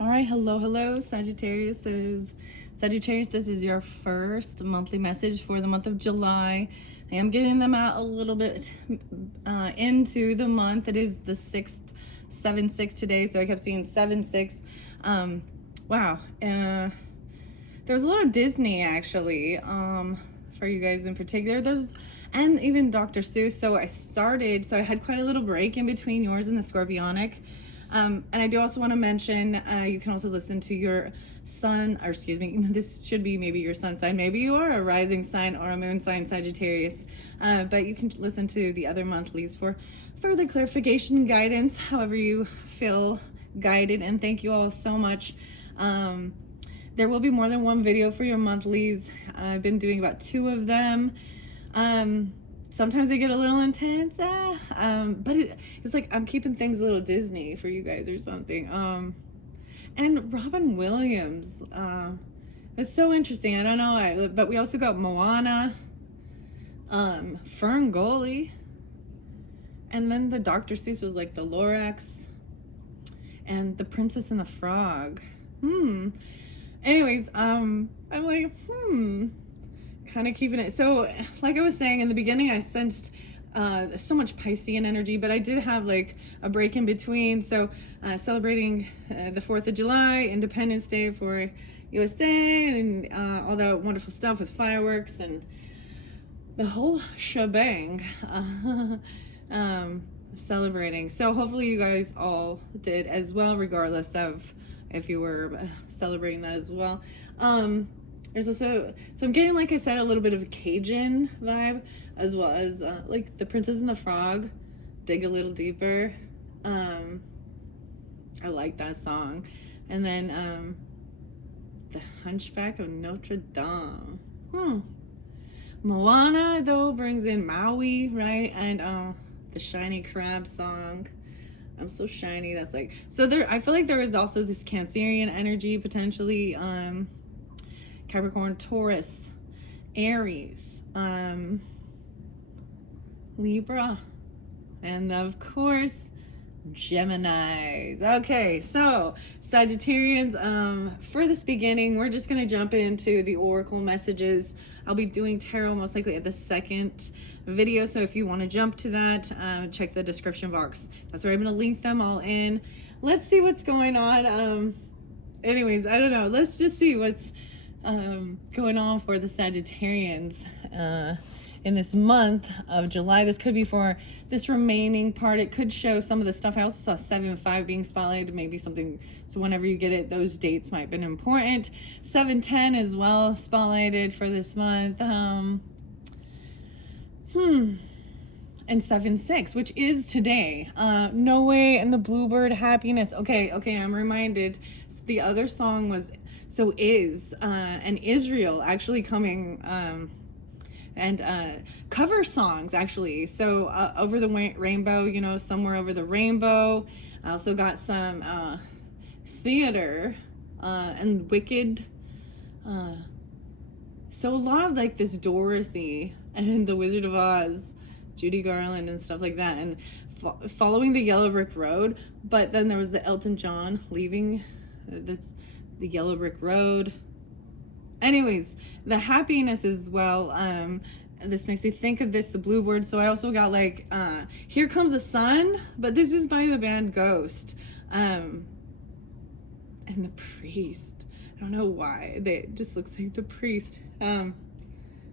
All right, hello, Sagittarius. This is your first monthly message for the month of July. I am getting them out a little bit into the month. It is the 6th, 7-6 today, so I kept seeing 7-6. Wow. There was a lot of Disney, actually, for you guys in particular. And even Dr. Seuss. So I had quite a little break in between yours and the Scorpionic. And I do also want to mention, you can also listen to your sun, or excuse me, this should be maybe your sun sign. Maybe you are a rising sign or a moon sign Sagittarius. But you can listen to the other monthlies for further clarification and guidance, however you feel guided. And thank you all so much. There will be more than one video for your monthlies. I've been doing about 2 of them. Sometimes they get a little intense, but it's like I'm keeping things a little Disney for you guys or something. And Robin Williams, it's so interesting. I don't know, but we also got Moana, Fern Gully, and then the Dr. Seuss was like the Lorax, and the Princess and the Frog. Anyways, I'm like, kind of keeping it. So like I was saying in the beginning, I sensed so much Piscean energy, but I did have like a break in between. So celebrating the 4th of July, Independence Day for USA, and all that wonderful stuff with fireworks and the whole shebang. Celebrating. So hopefully you guys all did as well, regardless of if you were celebrating that as well. There's also, so I'm getting, like I said, a little bit of a Cajun vibe, as well as like the Princess and the Frog, Dig a Little Deeper. I like that song. And then the Hunchback of Notre Dame. Moana, though, brings in Maui, right? And the Shiny Crab song. I'm so shiny. That's like, so there, I feel like there is also this Cancerian energy, potentially, Capricorn, Taurus, Aries, Libra, and of course, Geminis. Okay, so Sagittarians, for this beginning, we're just going to jump into the oracle messages. I'll be doing tarot most likely at the second video, so if you want to jump to that, check the description box. That's where I'm going to link them all in. Let's see what's going on. Anyways, I don't know. Let's just see what's going on for the Sagittarians in this month of July. This could be for this remaining part. It could show some of the stuff. I also saw 7-5 being spotlighted, maybe something, so whenever you get it, those dates might have been important. 7-10 as well spotlighted for this month. And 7-6, which is today. No Way and the Bluebird Happiness. Okay, I'm reminded the other song was and Israel actually coming and cover songs, actually. So Over the Rainbow, Somewhere Over the Rainbow. I also got some theater and Wicked. So a lot of like this Dorothy and the Wizard of Oz, Judy Garland and stuff like that, and following the Yellow Brick Road. But then there was the Elton John Leaving the Yellow Brick Road. Anyways, the happiness as well. This makes me think of the Bluebird. So I also got like Here Comes the Sun, but this is by the band Ghost. And the Priest. I don't know why. It just looks like the Priest.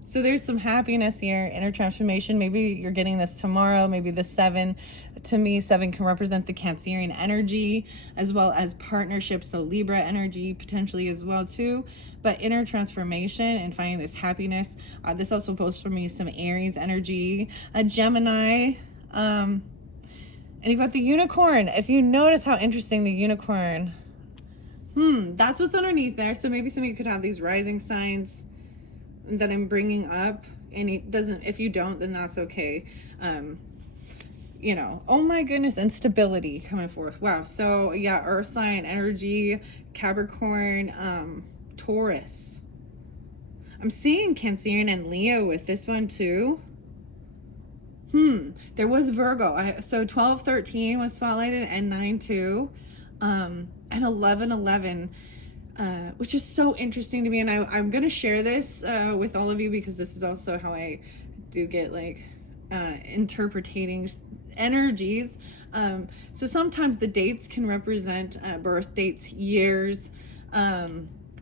So there's some happiness here, inner transformation. Maybe you're getting this tomorrow. Maybe the 7, to me, 7 can represent the Cancerian energy as well as partnership. So Libra energy potentially as well too. But inner transformation and finding this happiness. This also poses for me some Aries energy, a Gemini. And you've got the unicorn. If you notice how interesting the unicorn, that's what's underneath there. So maybe some of you could have these rising signs that I'm bringing up, and it doesn't, if you don't, then that's okay. Oh my goodness, and stability coming forth. Wow. So yeah, earth sign energy, Capricorn, Taurus. I'm seeing Cancerian and Leo with this one too. There was Virgo. So 12-13 was spotlighted, and 9-2. and 1111, which is so interesting to me. And I'm going to share this with all of you, because this is also how I do get like interpreting energies. So sometimes the dates can represent birth dates, years,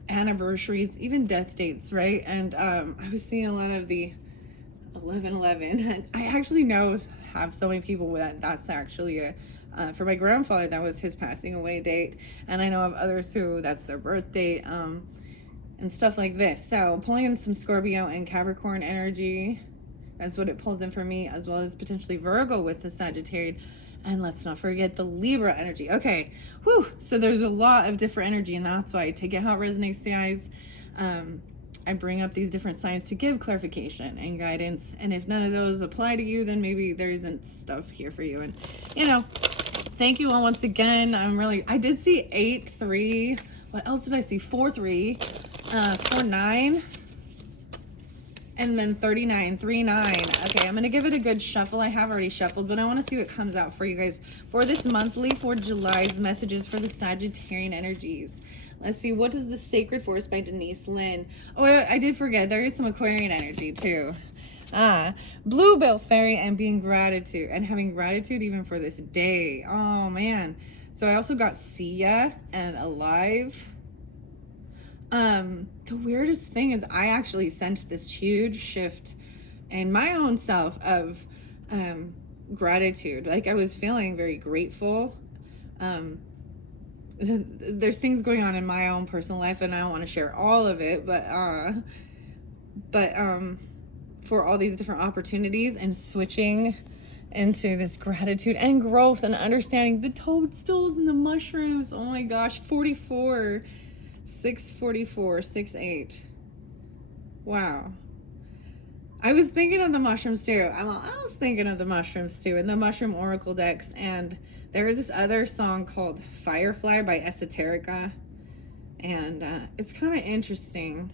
anniversaries, even death dates, right? And I was seeing a lot of the 1111, and I actually have so many people that's actually a for my grandfather, that was his passing away date, and I know of others who that's their birth date, and stuff like this. So pulling in some Scorpio and Capricorn energy, that's what it pulls in for me, as well as potentially Virgo with the Sagittarius. And let's not forget the Libra energy. Okay, whew. So there's a lot of different energy, and that's why, take it how it resonates, guys. I bring up these different signs to give clarification and guidance. And if none of those apply to you, then maybe there isn't stuff here for you. And, you know, thank you all once again. I did see 8-3. What else did I see? 4-3, 4-9. And then 39, 3-9. Okay, I'm going to give it a good shuffle. I have already shuffled, but I want to see what comes out for you guys for this monthly, for July's messages for the Sagittarian energies. Let's see, what is the Sacred Force by Denise Lynn? Oh, I did forget, there is some Aquarian energy too. Bluebell Fairy and being gratitude, and having gratitude even for this day. Oh man. So I also got Sia and Alive. The weirdest thing is I actually sensed this huge shift in my own self of gratitude. Like, I was feeling very grateful. There's things going on in my own personal life, and I don't want to share all of it, but for all these different opportunities and switching into this gratitude and growth and understanding the toadstools and the mushrooms. Oh my gosh, 44, 644, 68. Wow. I was thinking of the mushrooms too. I was thinking of the mushrooms too, and the mushroom oracle decks. And there is this other song called Firefly by Esoterica, and it's kind of interesting.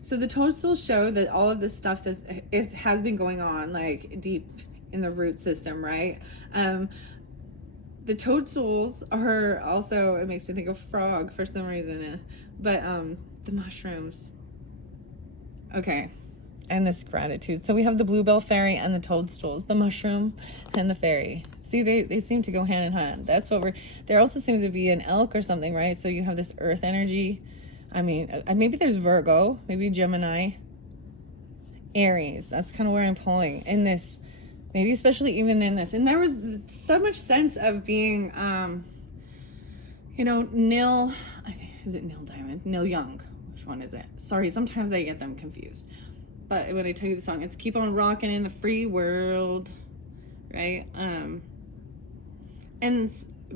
So the toadstools show that all of this stuff has been going on, like, deep in the root system, right? The toadstools are also, it makes me think of frog for some reason, but the mushrooms. Okay, and this gratitude. So we have the Bluebell Fairy and the toadstools, the mushroom and the fairy. See, they seem to go hand in hand. That's what there also seems to be an elk or something, right? So you have this earth energy. I mean, maybe there's Virgo, maybe Gemini, Aries. That's kind of where I'm pulling in this, maybe especially even in this. And there was so much sense of being, Neil, is it Neil Diamond? Neil Young. Which one is it? Sorry, sometimes I get them confused. But when I tell you the song, it's Keep On Rockin' in the Free World, right? And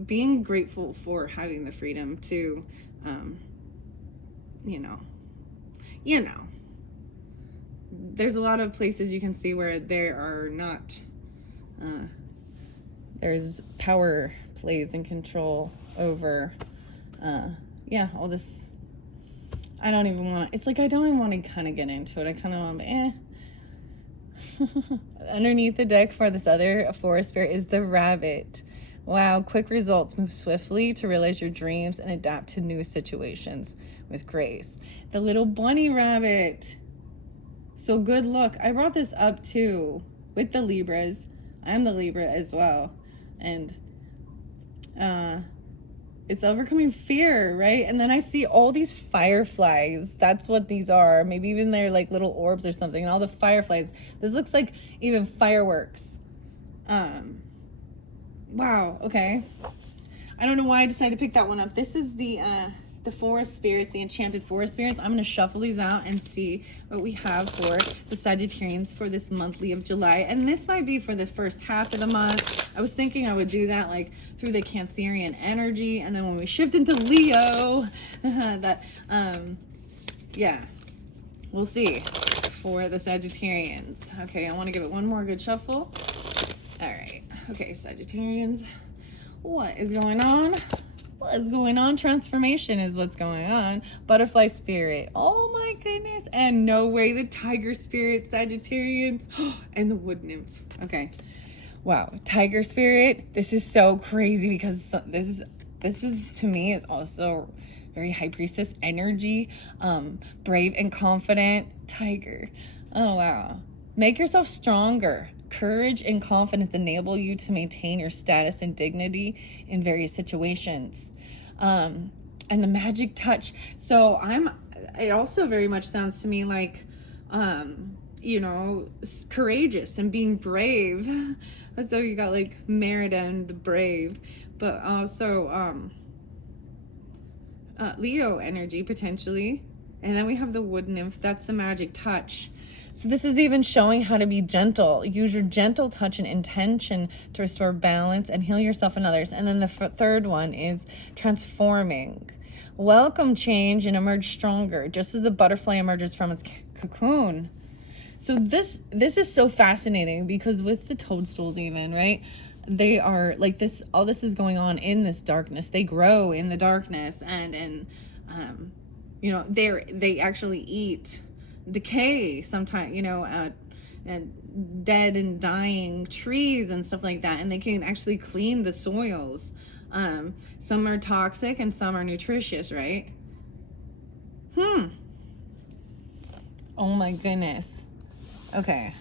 being grateful for having the freedom to, there's a lot of places you can see where there are not, there's power plays and control over, all this. I don't even want to, it's like, I don't even want to kind of get into it. I kind of want to, Underneath the deck for this other forest spirit is the rabbit. Wow, quick results. Move swiftly to realize your dreams and adapt to new situations with grace. The little bunny rabbit. So good luck. I brought this up too with the Libras. I'm the Libra as well. And it's overcoming fear, right? And then I see all these fireflies. That's what these are. Maybe even they're like little orbs or something. And all the fireflies. This looks like even fireworks. Wow, okay. I don't know why I decided to pick that one up. This is the forest spirits, the enchanted forest spirits. I'm going to shuffle these out and see what we have for the Sagittarians for this monthly of July. And this might be for the first half of the month. I was thinking I would do that like through the Cancerian energy, and then when we shift into Leo, we'll see for the Sagittarians. Okay, I want to give it one more good shuffle. All right. Okay, Sagittarians, what is going on? What is going on? Transformation is what's going on. Butterfly spirit. Oh my goodness. And no way, the tiger spirit, Sagittarians, and the wood nymph. Okay. Wow, tiger spirit, this is so crazy because this is to me is also very high priestess energy, brave and confident tiger. Oh wow. Make yourself stronger. Courage and confidence enable you to maintain your status and dignity in various situations. And the magic touch. So it also very much sounds to me like, courageous and being brave. So you got like Merida and the brave, but also Leo energy potentially. And then we have the wood nymph. That's the magic touch. So this is even showing how to be gentle. Use your gentle touch and intention to restore balance and heal yourself and others. And then the third one is transforming. Welcome change and emerge stronger, just as the butterfly emerges from its cocoon. So this is so fascinating because with the toadstools even, right? They are like this, all this is going on in this darkness. They grow in the darkness and they actually eat decay sometimes, and dead and dying trees and stuff like that. And they can actually clean the soils. Some are toxic and some are nutritious, right? Oh my goodness. Okay.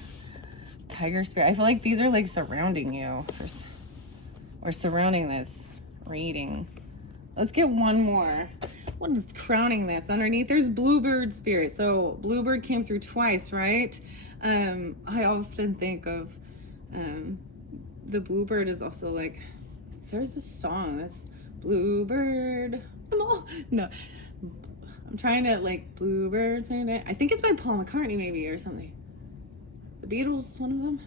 Tiger spirit. I feel like these are like surrounding you or surrounding this reading. Let's get one more. What is crowning this? Underneath there's bluebird spirit. So bluebird came through twice, right? I often think of the bluebird is also like, there's a song that's bluebird. No, I'm trying to like bluebird. I think it's by Paul McCartney maybe or something. The Beatles, one of them.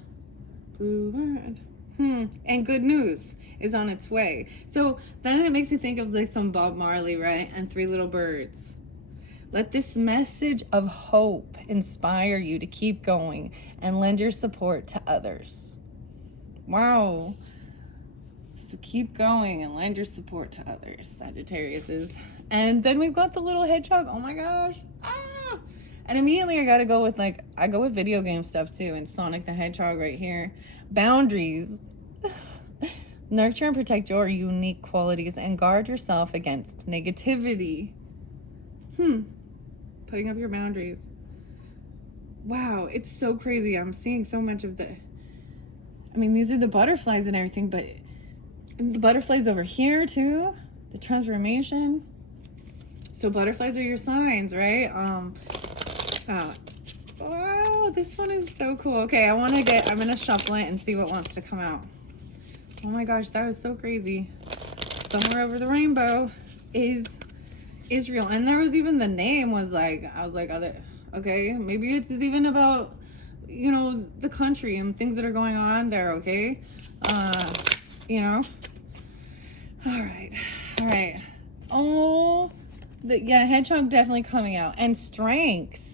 Bluebird. And good news is on its way. So then it makes me think of like some Bob Marley, right? And Three Little Birds. Let this message of hope inspire you to keep going and lend your support to others. Wow. So keep going and lend your support to others, Sagittarius is. And then we've got the little hedgehog. Oh my gosh. And immediately I go with video game stuff too, and Sonic the Hedgehog right here. Boundaries. Nurture and protect your unique qualities and guard yourself against negativity. Putting up your boundaries. Wow, it's so crazy. I'm seeing so much of these are the butterflies and everything, but the butterflies over here too. The transformation. So butterflies are your signs, right? Wow, this one is so cool. Okay, I'm gonna shuffle it and see what wants to come out. Oh my gosh, that was so crazy. Somewhere over the rainbow is Israel. And there was even the name was like, I was like, okay, maybe it's even about, the country and things that are going on there, okay? All right. Oh, hedgehog definitely coming out. And strength.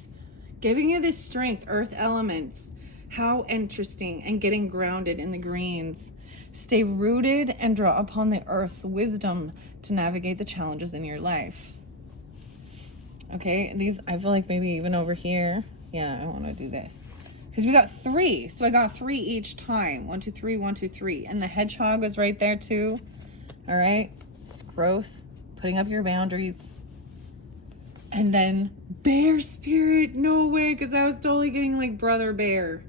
Giving you this strength, earth elements. How interesting. And getting grounded in the greens. Stay rooted and draw upon the earth's wisdom to navigate the challenges in your life. Okay, these, I feel like maybe even over here. Yeah, I want to do this. Because we got 3. So I got 3 each time. 1, 2, 3, 1, 2, 3. And the hedgehog was right there too. All right. It's growth. Putting up your boundaries. And then bear spirit. No way. Because I was totally getting like brother bear.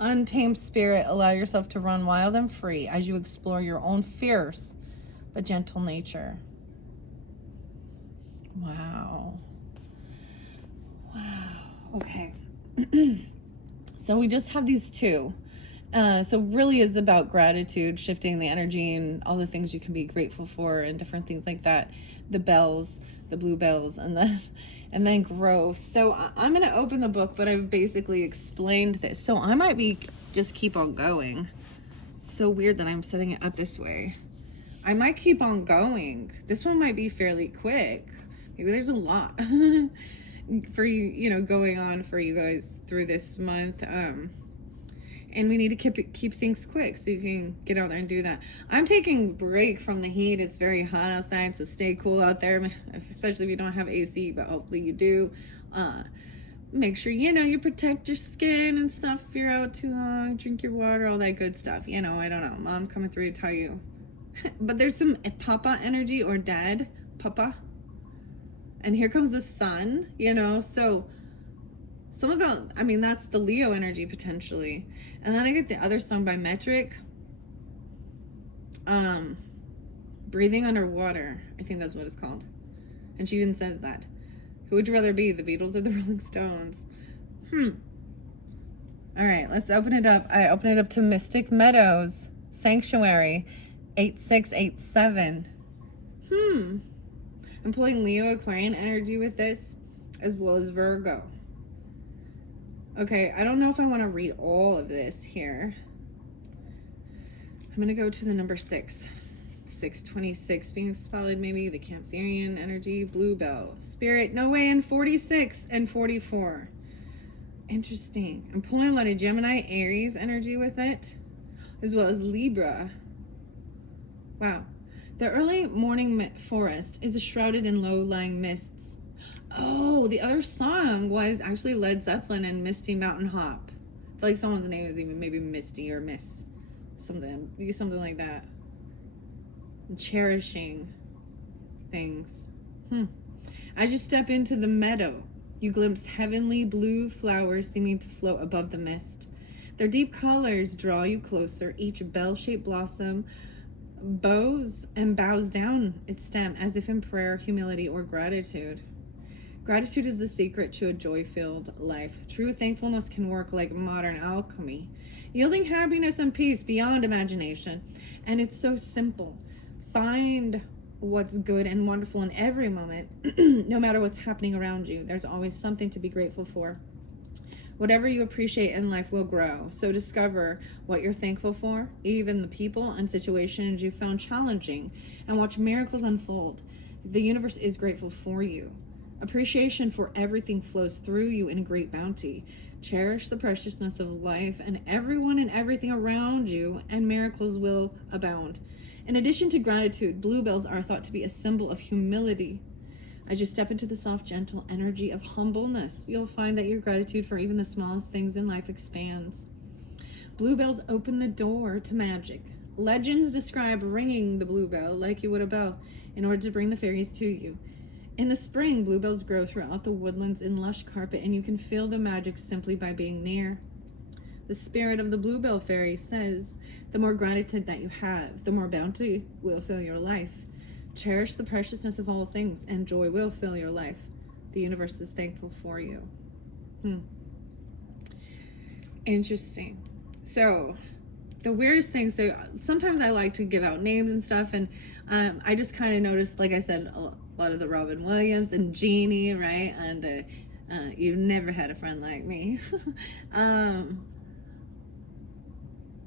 Untamed spirit. Allow yourself to run wild and free as you explore your own fierce but gentle nature. Wow. Okay. So we just have these 2. So really is about gratitude, shifting the energy and all the things you can be grateful for and different things like that. The bells, the blue bells, and then growth. So I'm going to open the book, but I've basically explained this. So I might just keep on going. It's so weird that I'm setting it up this way. I might keep on going. This one might be fairly quick. Maybe there's a lot for you, going on for you guys through this month. And we need to keep things quick so you can get out there and do that. I'm taking a break from the heat. It's very hot outside, so stay cool out there, especially if you don't have AC, but hopefully you do. make sure, you protect your skin and stuff if you're out too long, drink your water, all that good stuff. I don't know. Mom coming through to tell you. But there's some papa energy or dad, papa. And here comes the sun, so some about, that's the Leo energy potentially. And then I get the other song by Metric. Breathing Underwater. I think that's what it's called. And she even says that. Who would you rather be, the Beatles or the Rolling Stones? All right, let's open it up. I open it up to Mystic Meadows, Sanctuary, 8687. I'm pulling Leo Aquarian energy with this, as well as Virgo. Okay, I don't know if I want to read all of this here. I'm going to go to the number 6. 626 being spotted, maybe the Cancerian energy, Bluebell, Spirit, no way, in 46 and 44. Interesting. I'm pulling a lot of Gemini, Aries energy with it, as well as Libra. Wow. The early morning forest is shrouded in low-lying mists. Oh, the other song was actually Led Zeppelin and Misty Mountain Hop. I feel like someone's name is even maybe Misty or Miss. Something like that. Cherishing things. As you step into the meadow, you glimpse heavenly blue flowers seeming to float above the mist. Their deep colors draw you closer. Each bell-shaped blossom bows down its stem as if in prayer, humility, or gratitude. Gratitude is the secret to a joy-filled life. True thankfulness can work like modern alchemy, yielding happiness and peace beyond imagination. And it's so simple. Find what's good and wonderful in every moment, no matter what's happening around you. There's always something to be grateful for. Whatever you appreciate in life will grow. So discover what you're thankful for, even the people and situations you found challenging, and watch miracles unfold. The universe is grateful for you. Appreciation for everything flows through you in great bounty. Cherish the preciousness of life and everyone and everything around you, and miracles will abound. In addition to gratitude, bluebells are thought to be a symbol of humility. As you step into the soft, gentle energy of humbleness, you'll find that your gratitude for even the smallest things in life expands. Bluebells open the door to magic. Legends describe ringing the bluebell like you would a bell in order to bring the fairies to you. In the spring, bluebells grow throughout the woodlands in lush carpet, and you can feel the magic simply by being near. The spirit of the bluebell fairy says, the more gratitude that you have, the more bounty will fill your life. Cherish the preciousness of all things, and joy will fill your life. The universe is thankful for you. Interesting. So, the weirdest thing, so sometimes I like to give out names and stuff, and I just kind of noticed, like I said, a lot of the Robin Williams and Jeannie, right? And you've never had a friend like me.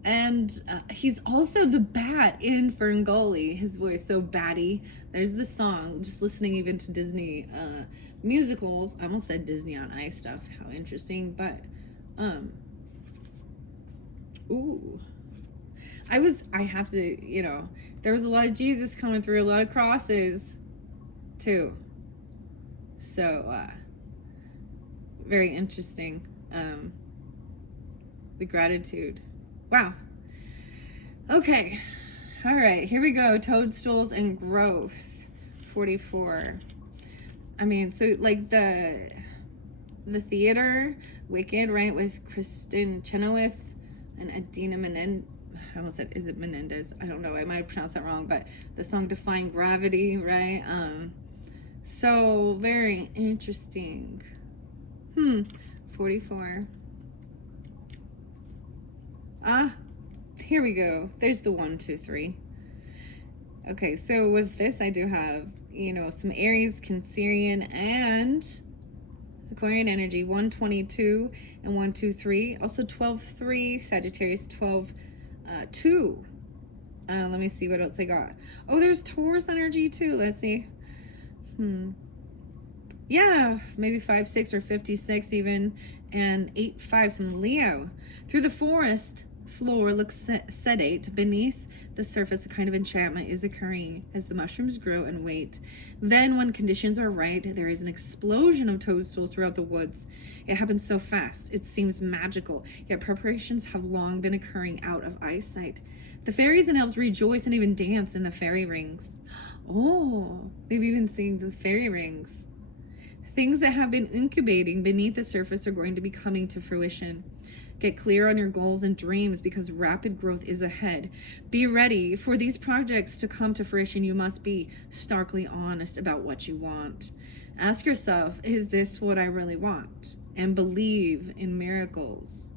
And he's also the bat in Ferngully, his voice so batty. There's this song, just listening even to Disney musicals. I almost said Disney on Ice stuff, how interesting. But I have to, there was a lot of Jesus coming through, a lot of crosses too. So very interesting. The gratitude. Wow. Okay. All right. Here we go. Toadstools and growth. 44. So like the theater, Wicked, right, with Kristen Chenoweth and Adina Menendez. I almost said, is it Menendez? I don't know. I might have pronounced that wrong, but the song Defying Gravity, right? So very interesting. 44. Here we go. There's the 1, 2, 3. Okay, so with this, I do have, some Aries, Cancerian, and Aquarian energy. 122 and 123. Also 12-3, Sagittarius 12-2. Let me see what else I got. Oh, there's Taurus energy too. Let's see. Yeah, maybe 5-6 or 56 even, and 8-5, some Leo. Through the forest floor looks sedate beneath the surface, a kind of enchantment is occurring as the mushrooms grow and wait. Then, when conditions are right, there is an explosion of toadstools throughout the woods. It happens so fast, it seems magical, yet preparations have long been occurring out of eyesight. The fairies and elves rejoice and even dance in the fairy rings. Oh, they've even seen the fairy rings. Things that have been incubating beneath the surface are going to be coming to fruition. Get clear on your goals and dreams because rapid growth is ahead. Be ready for these projects to come to fruition. You must be starkly honest about what you want. Ask yourself, is this what I really want? And believe in miracles.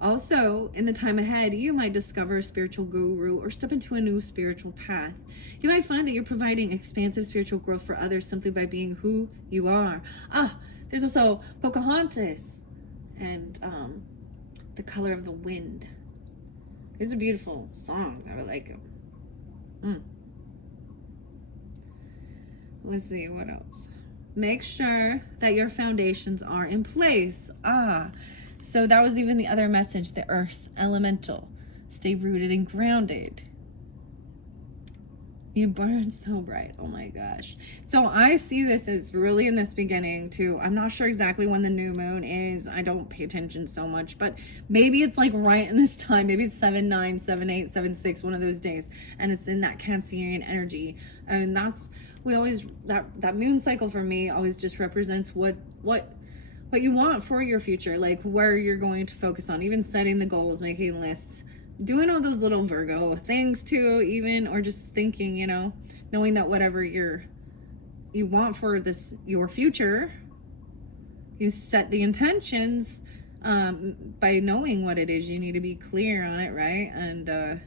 Also, in the time ahead, you might discover a spiritual guru or step into a new spiritual path. You might find that you're providing expansive spiritual growth for others simply by being who you are. There's also Pocahontas and The Color of the Wind. These are beautiful songs. I would like them. Let's see, what else? Make sure that your foundations are in place. So that was even the other message, the earth elemental. Stay rooted and grounded. You burn so bright. Oh my gosh. So I see this as really in this beginning too. I'm not sure exactly when the new moon is. I don't pay attention so much, but maybe it's like right in this time. Maybe it's 7/9, 7/8, 7/6, one of those days. And it's in that Cancerian energy. And that's, that moon cycle for me always just represents what you want for your future, like where you're going to focus on, even setting the goals, making lists, doing all those little Virgo things too, even, or just thinking, knowing that whatever you want for your future, you set the intentions by knowing what it is. You need to be clear on it, right? And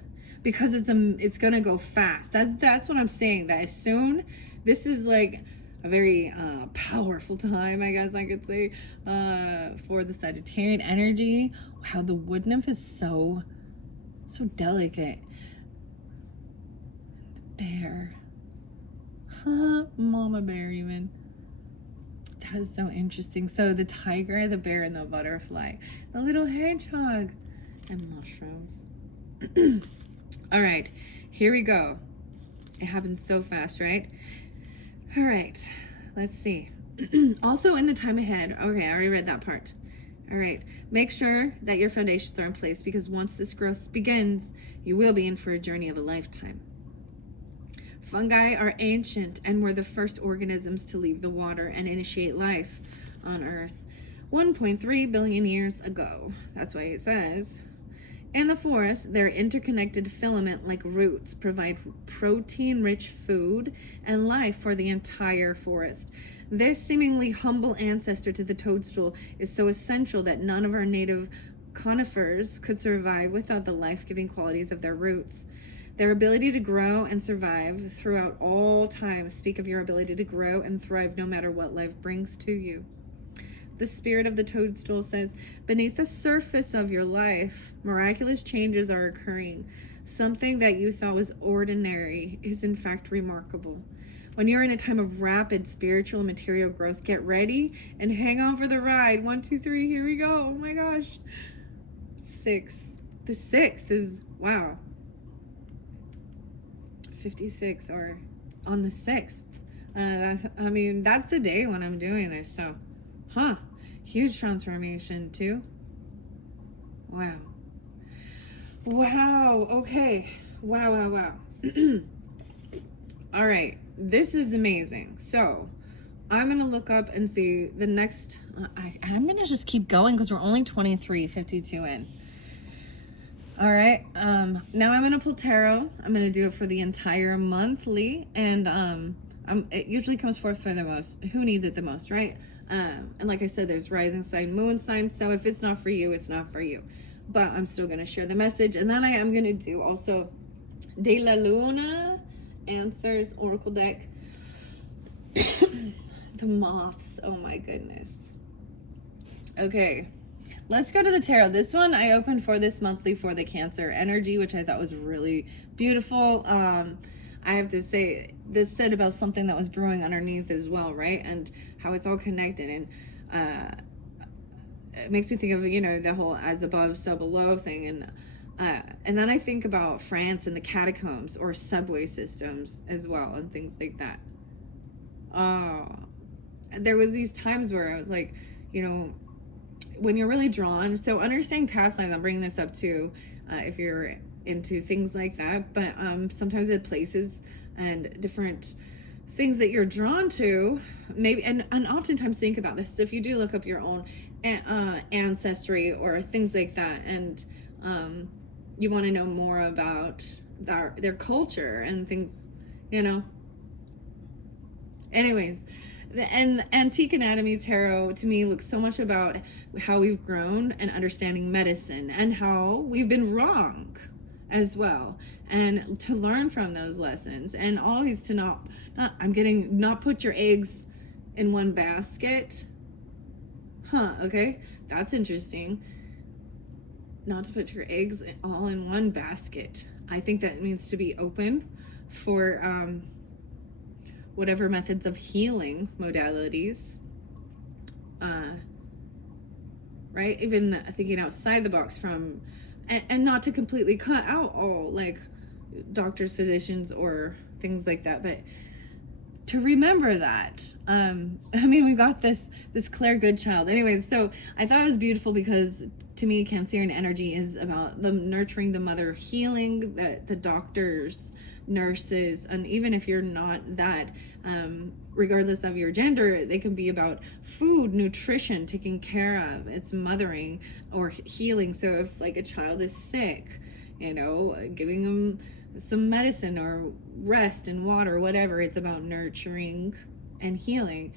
because it's gonna go fast. That's what I'm saying, that as soon, this is like a very powerful time, I guess I could say, for the Sagittarian energy. Wow, the wood nymph is so delicate. The bear. Mama bear even. That is so interesting. So the tiger, the bear, and the butterfly. The little hedgehog. And mushrooms. All right, here we go. It happens so fast, right? All right, let's see. Also in the time ahead, okay, I already read that part. All right, make sure that your foundations are in place because once this growth begins, you will be in for a journey of a lifetime. Fungi are ancient and were the first organisms to leave the water and initiate life on Earth 1.3 billion years ago. That's why it says. In the forest, their interconnected filament-like roots provide protein-rich food and life for the entire forest. This seemingly humble ancestor to the toadstool is so essential that none of our native conifers could survive without the life-giving qualities of their roots. Their ability to grow and survive throughout all time speak of your ability to grow and thrive no matter what life brings to you. The spirit of the toadstool says, beneath the surface of your life, miraculous changes are occurring. Something that you thought was ordinary is in fact remarkable. When you're in a time of rapid spiritual and material growth, get ready and hang on for the ride. 1, 2, 3, here we go. Oh my gosh. 6. The 6th is, wow. 56 or on the 6th. That's the day when I'm doing this. So, huge transformation too. Wow. Okay. Wow. All right. This is amazing. So I'm going to look up and see the next, I'm going to just keep going because we're only 23:52 in. All right. Now I'm going to pull tarot. I'm going to do it for the entire monthly. And it usually comes forth for the most. Who needs it the most, right? And like I said, there's rising sign, moon sign. So if it's not for you, it's not for you. But I'm still going to share the message. And then I am going to do also De La Luna Answers Oracle deck. The moths. Oh my goodness. Okay. Let's go to the tarot. This one I opened for this monthly for the Cancer energy, which I thought was really beautiful. I have to say, this said about something that was brewing underneath as well, right? And how it's all connected. And it makes me think of, the whole as above, so below thing. And And then I think about France and the catacombs or subway systems as well and things like that. There was these times where I was like, you know, when you're really drawn, so understanding past lives, I'm bringing this up too, if you're into things like that, but sometimes the places and different things that you're drawn to, maybe, and oftentimes think about this. So if you do look up your own ancestry or things like that, and you want to know more about their culture and things, you know. Anyways, and Antique Anatomy Tarot to me looks so much about how we've grown and understanding medicine and how we've been wrong as well, and to learn from those lessons, and always to not put your eggs in one basket. Okay, that's interesting. Not to put your eggs all in one basket. I think that means to be open for whatever methods of healing modalities, right? Even thinking outside the box from, and not to completely cut out all like doctors, physicians, or things like that, but to remember that. I mean, we got this Claire Goodchild. Anyways, so I thought it was beautiful because to me, Cancerian energy is about the nurturing the mother, healing the doctors, nurses, and even if you're not that, regardless of your gender, they can be about food, nutrition, taking care of, it's mothering or healing. So if like a child is sick, you know, giving them some medicine or rest and water, whatever, it's about nurturing and healing,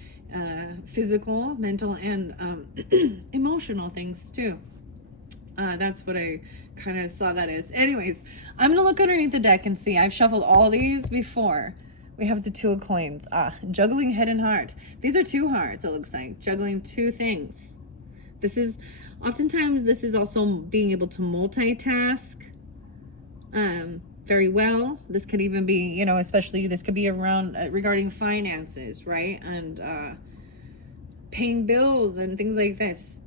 physical, mental, and emotional things too. That's what I kind of saw that as. Anyways, I'm gonna look underneath the deck and see. I've shuffled all these before. We have the 2 of coins. Juggling head and heart. These are 2 hearts, it looks like. Juggling 2 things. Oftentimes this is also being able to multitask very well. This could even be, you know, especially this could be around regarding finances, right? And paying bills and things like this.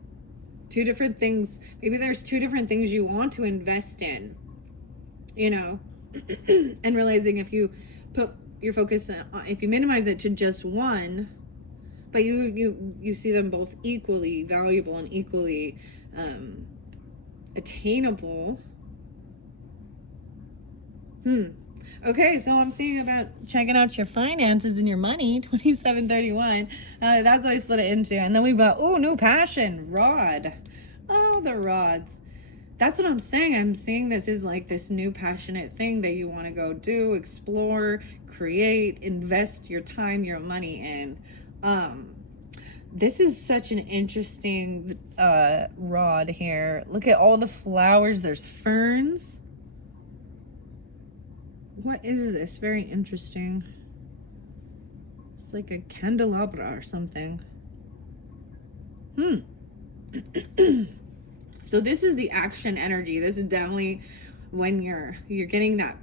2 different things. Maybe there's 2 different things you want to invest in, you know, and realizing if you put your focus on, if you minimize it to just one, but you see them both equally valuable and equally attainable. Okay, so I'm seeing about checking out your finances and your money, 2731. That's what I split it into. And then we've got, new passion, rod. Oh, the rods. That's what I'm saying. I'm seeing this is like this new passionate thing that you want to go do, explore, create, invest your time, your money in. This is such an interesting rod here. Look at all the flowers. There's ferns. What is this? Very interesting. It's like a candelabra or something. So this is the action energy. This is definitely when you're getting that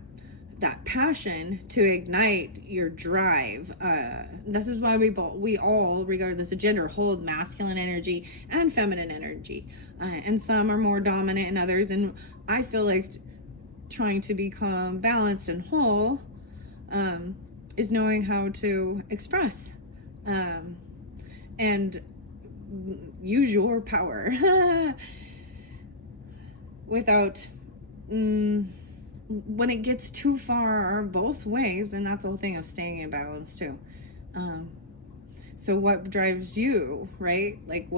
passion to ignite your drive. This is why we all, regardless of gender, hold masculine energy and feminine energy. And some are more dominant than others. And I feel like trying to become balanced and whole is knowing how to express and use your power without when it gets too far both ways. And that's the whole thing of staying in balance too. So what drives you, right? Like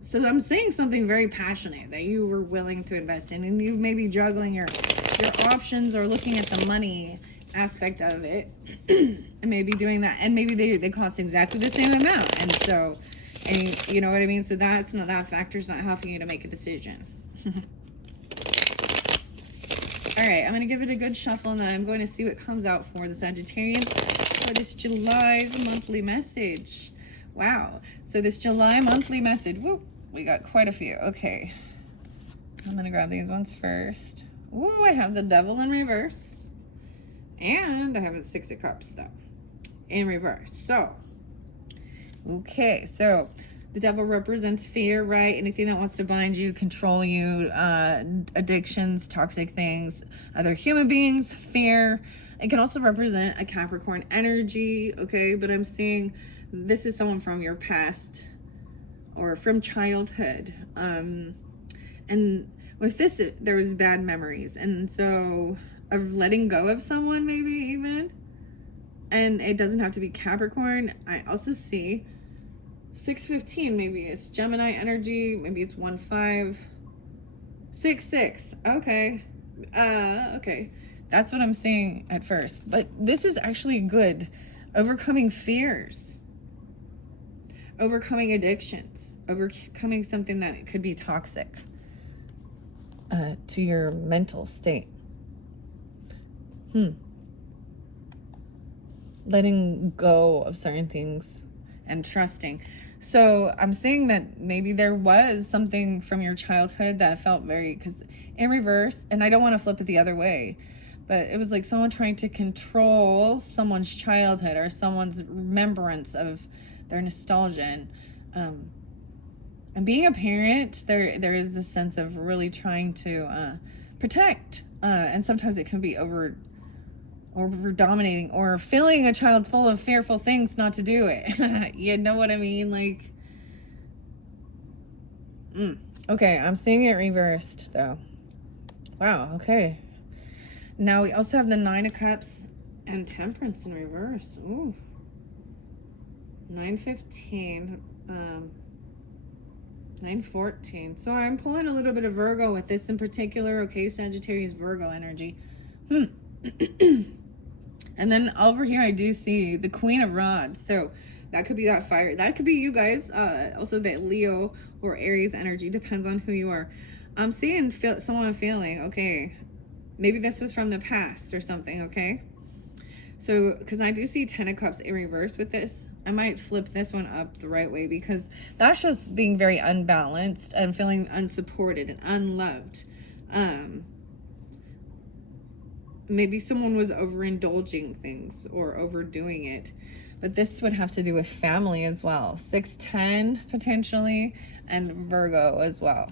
so I'm saying something very passionate that you were willing to invest in, and you may be juggling your options or looking at the money aspect of it and maybe doing that, and maybe they cost exactly the same amount, and so, and you know what I mean? So that factor's not helping you to make a decision. All right, I'm going to give it a good shuffle, and then I'm going to see what comes out for the Sagittarians for this July's monthly message. Wow. So this July monthly message, whoop, we got quite a few. Okay. I'm going to grab these ones first. Ooh, I have the Devil in reverse. And I have the 6 of Cups, though, in reverse. So, okay. So, The devil represents fear, right? Anything that wants to bind you, control you, addictions, toxic things, other human beings, fear. It can also represent a Capricorn energy, okay? But I'm seeing this is someone from your past or from childhood. And with this, there was bad memories. And so of letting go of someone, maybe even. And it doesn't have to be Capricorn. I also see 615, maybe it's Gemini energy, maybe it's 1-5, 6-6. Okay. Okay. That's what I'm seeing at first. But this is actually good. Overcoming fears, overcoming addictions, overcoming something that could be toxic to your mental state. Letting go of certain things and trusting. So I'm saying that maybe there was something from your childhood that felt very, because in reverse, and I don't want to flip it the other way, but it was like someone trying to control someone's childhood or someone's remembrance of their nostalgia. And being a parent, there is a sense of really trying to protect, and sometimes it can be over dominating or filling a child full of fearful things not to do it. You know what I mean? Like, okay, I'm seeing it reversed though. Wow, okay. Now we also have the 9 of Cups and Temperance in reverse. Ooh. 9-15, 9-14. So I'm pulling a little bit of Virgo with this in particular. Okay, Sagittarius, Virgo energy. And then over here I do see the Queen of Rods. So that could be that fire. That could be you guys. Also that Leo or Aries energy. Depends on who you are. I'm seeing someone feeling, okay, maybe this was from the past or something, okay? So, because I do see 10 of Cups in reverse with this. I might flip this one up the right way because that shows being very unbalanced and feeling unsupported and unloved. Maybe someone was overindulging things or overdoing it. But this would have to do with family as well. 6-10 potentially, and Virgo as well.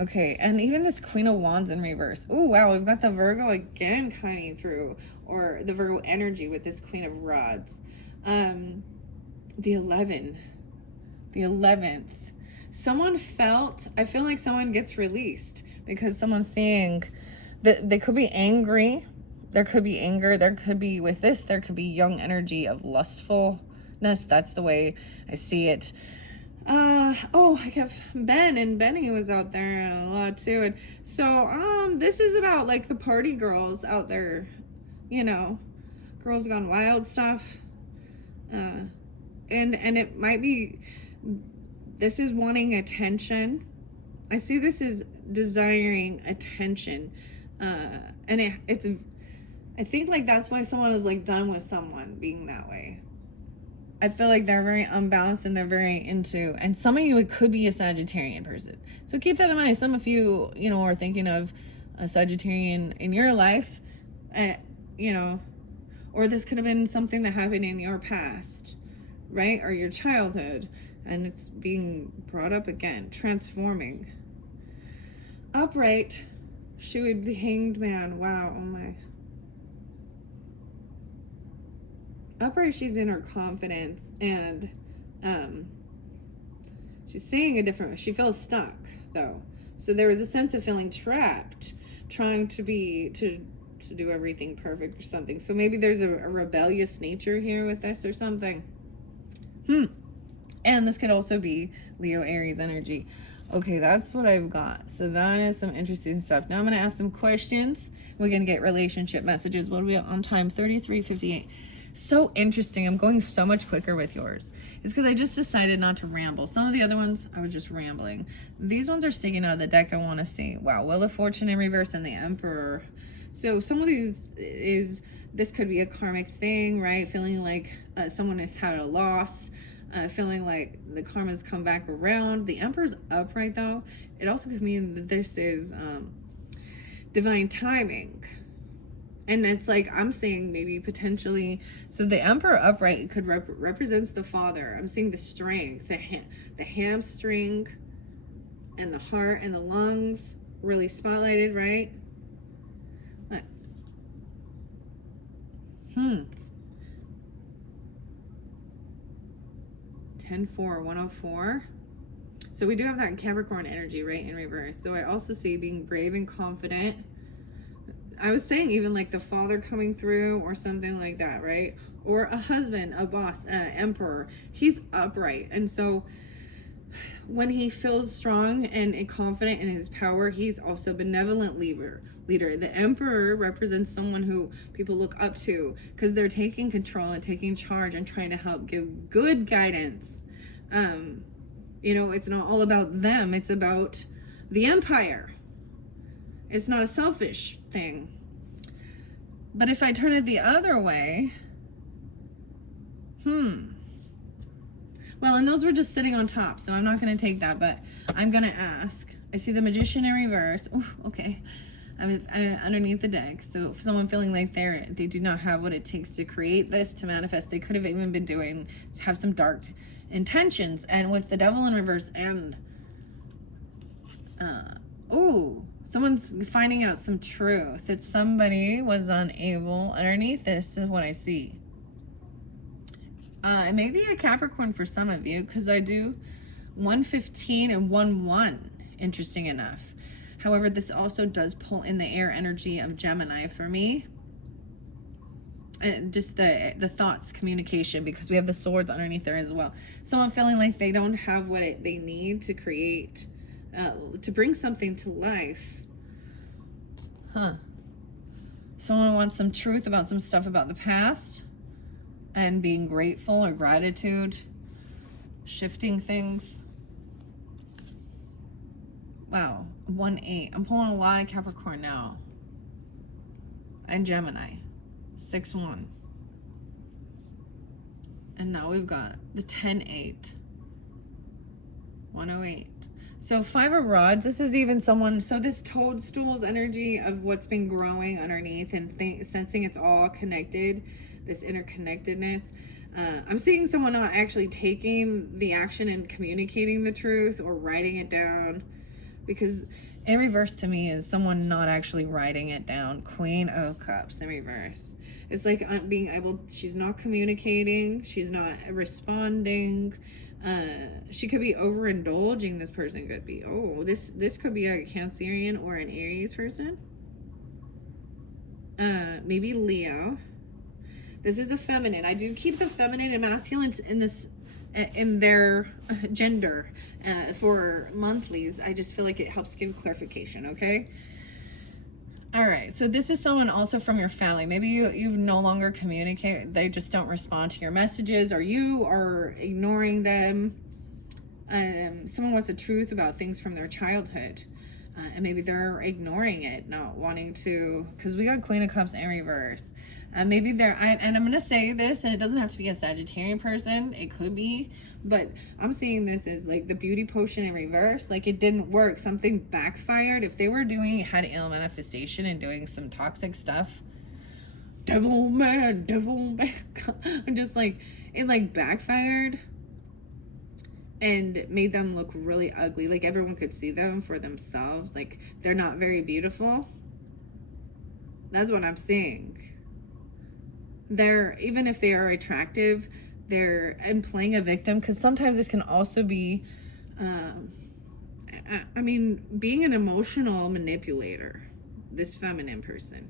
Okay, and even this Queen of Wands in reverse. Oh, wow, we've got the Virgo again coming through, or the Virgo energy with this Queen of Rods. The 11th. Someone felt, I feel like someone gets released because someone's seeing that they could be angry. There could be anger. There could be, with this, there could be young energy of lustfulness. That's the way I see it. Oh, I have Ben, and Benny was out there a lot too. And so, this is about like the party girls out there, you know, girls gone wild stuff. And it might be, this is wanting attention. I see this is desiring attention. And it's, I think like that's why someone is like done with someone being that way. I feel like they're very unbalanced and they're very into, and some of you, it could be a Sagittarian person. So keep that in mind. Some of you, you know, are thinking of a Sagittarian in your life, you know, or this could have been something that happened in your past, right? Or your childhood, and it's being brought up again, transforming. Upright, she would be Hanged Man. Wow, oh my. Upright, she's in her confidence, and she's seeing a different, she feels stuck though. So there was a sense of feeling trapped, trying to do everything perfect or something. So maybe there's a rebellious nature here with this or something. And this could also be Leo Aries energy. Okay, that's what I've got. So that is some interesting stuff. Now I'm going to ask some questions. We're going to get relationship messages. What are we on time? 33:58. So interesting. I'm going so much quicker with yours. It's because I just decided not to ramble. Some of the other ones, I was just rambling. These ones are sticking out of the deck I want to see. Wow, Wheel of Fortune in reverse and the Emperor. So some of these this could be a karmic thing, right? Feeling like someone has had a loss. Feeling like the karma's come back around. The Emperor's upright though. It also could mean that this is divine timing. And it's like, I'm saying maybe potentially, so the Emperor upright could represents the father. I'm seeing the strength, the hamstring and the heart and the lungs really spotlighted, right? But, 10-4, 104. So we do have that Capricorn energy, right, in reverse. So I also see being brave and confident. I was saying even like the father coming through or something like that, right? Or a husband, a boss, emperor. He's upright. And so when he feels strong and confident in his power, he's also benevolent leader. The emperor represents someone who people look up to because they're taking control and taking charge and trying to help give good guidance. You know, it's not all about them. It's about the empire. It's not a selfish thing. But if I turn it the other way, well, and those were just sitting on top, so I'm not going to take that, but I'm going to ask. I see the Magician in reverse. Ooh, okay. I'm underneath the deck. So if someone feeling like they do not have what it takes to create this, to manifest, they could have even been have some dark intentions. And with the Devil in reverse and someone's finding out some truth that somebody was unable. Underneath this is what I see. It may be a Capricorn for some of you, because I do 115 and 1-1, interesting enough. However, this also does pull in the air energy of Gemini for me. And just the thoughts, communication, because we have the swords underneath there as well. So I'm feeling like they don't have what they need to create, to bring something to life. Someone wants some truth about some stuff about the past and being grateful or gratitude, shifting things. Wow, 1-8. I'm pulling a lot of Capricorn now. And Gemini, 6-1. And now we've got the 10-8, 108. So 5 of Rods, this is even someone, so this toadstool's energy of what's been growing underneath and sensing it's all connected, this interconnectedness. I'm seeing someone not actually taking the action and communicating the truth or writing it down, because in reverse to me is someone not actually writing it down. Queen of Cups in reverse. It's like she's not communicating, she's not responding. She could be overindulging. This person could be, this could be a Cancerian or an Aries person. Maybe Leo. This is a feminine. I do keep the feminine and masculine in their gender for monthlies. I just feel like it helps give clarification, okay? All right, so this is someone also from your family. Maybe you no longer communicate. They just don't respond to your messages, or you are ignoring them. Someone wants the truth about things from their childhood, and maybe they're ignoring it, not wanting to, because we got Queen of Cups in reverse. Maybe and I'm going to say this, and it doesn't have to be a Sagittarian person. It could be, but I'm seeing this as like the beauty potion in reverse. Like it didn't work. Something backfired. If they were had ill manifestation and doing some toxic stuff, devil man, I'm just like, it like backfired and made them look really ugly. Like everyone could see them for themselves. Like they're not very beautiful. That's what I'm seeing. Even if they are attractive, and playing a victim, because sometimes this can also be, being an emotional manipulator, this feminine person.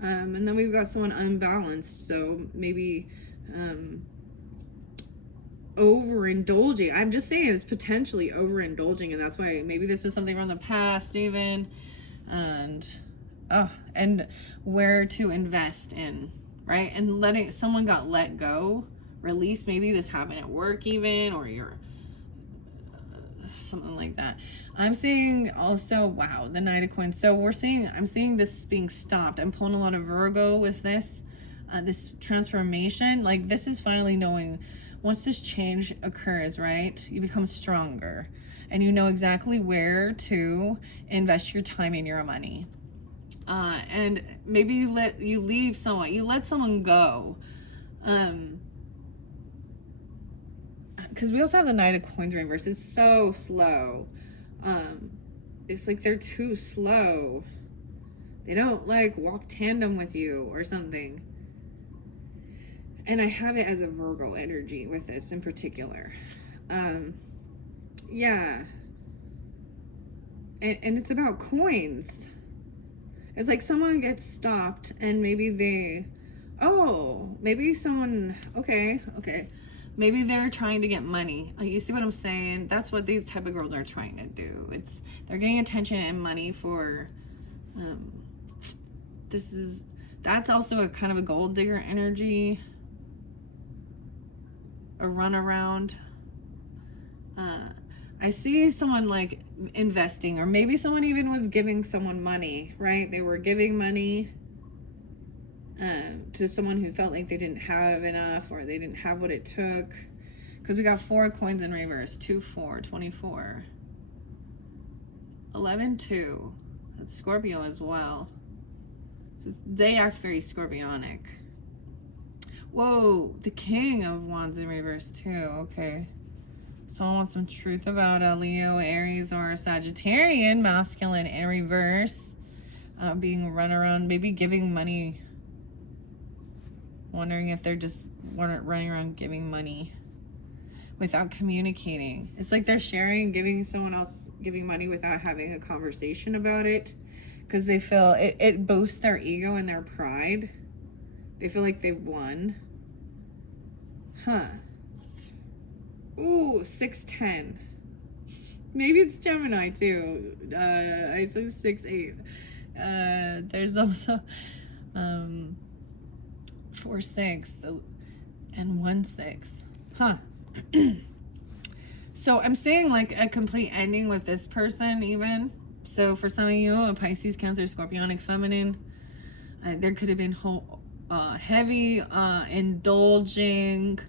And then we've got someone unbalanced, so maybe overindulging. I'm just saying it's potentially overindulging, and that's why maybe this was something from the past even, and where to invest in. Right? And someone got let go, release. Maybe this happened at work even, or something like that. I'm seeing also, wow, the Knight of Coins. So I'm seeing this being stopped. I'm pulling a lot of Virgo with this transformation. Like this is finally knowing, once this change occurs, right? You become stronger and you know exactly where to invest your time and your money. And maybe you leave someone, you let someone go. Because we also have the Knight of Coins reverse. It's so slow. It's like they're too slow. They don't like walk tandem with you or something. And I have it as a Virgo energy with this in particular. Yeah. And it's about coins. It's like someone gets stopped and maybe someone, okay. Maybe they're trying to get money. You see what I'm saying? That's what these type of girls are trying to do. They're getting attention and money for, that's also a kind of a gold digger energy. A run around. I see someone like investing, or maybe someone even was giving someone money, right? They were giving money to someone who felt like they didn't have enough, or they didn't have what it took. Because we got 4 coins in reverse. 2, 4, 24. 11, 2. That's Scorpio as well. So they act very Scorpionic. Whoa, the King of Wands in reverse too. Okay. Someone wants some truth about a Leo, Aries, or a Sagittarian masculine in reverse. Being run around, maybe giving money. Wondering if they're just running around giving money without communicating. It's like they're sharing, giving someone else, giving money without having a conversation about it. Because they feel it boosts their ego and their pride. They feel like they've won. Huh. Ooh, 610. Maybe it's Gemini too. I said 6-8. There's also 4-6 and 1-6. Huh. So I'm seeing like a complete ending with this person even. So for some of you, a Pisces, Cancer, Scorpionic, Feminine, there could have been heavy indulging,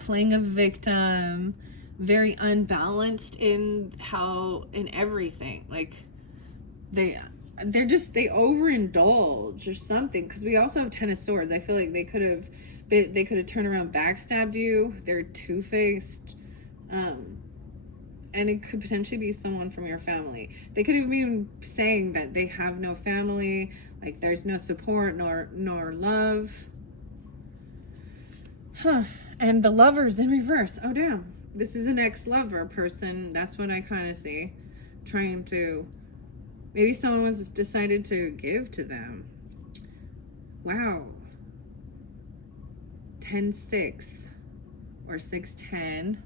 playing a victim, very unbalanced in everything. Like they overindulge or something. Because we also have 10 of Swords. I feel like they could have turned around, backstabbed you. They're two-faced. And it could potentially be someone from your family. They could have been saying that they have no family, like there's no support nor love. Huh. And the Lovers in reverse. Oh, damn. This is an ex-lover person. That's what I kind of see. Trying to... Maybe someone was decided to give to them. Wow. 10-6. Or 6-10.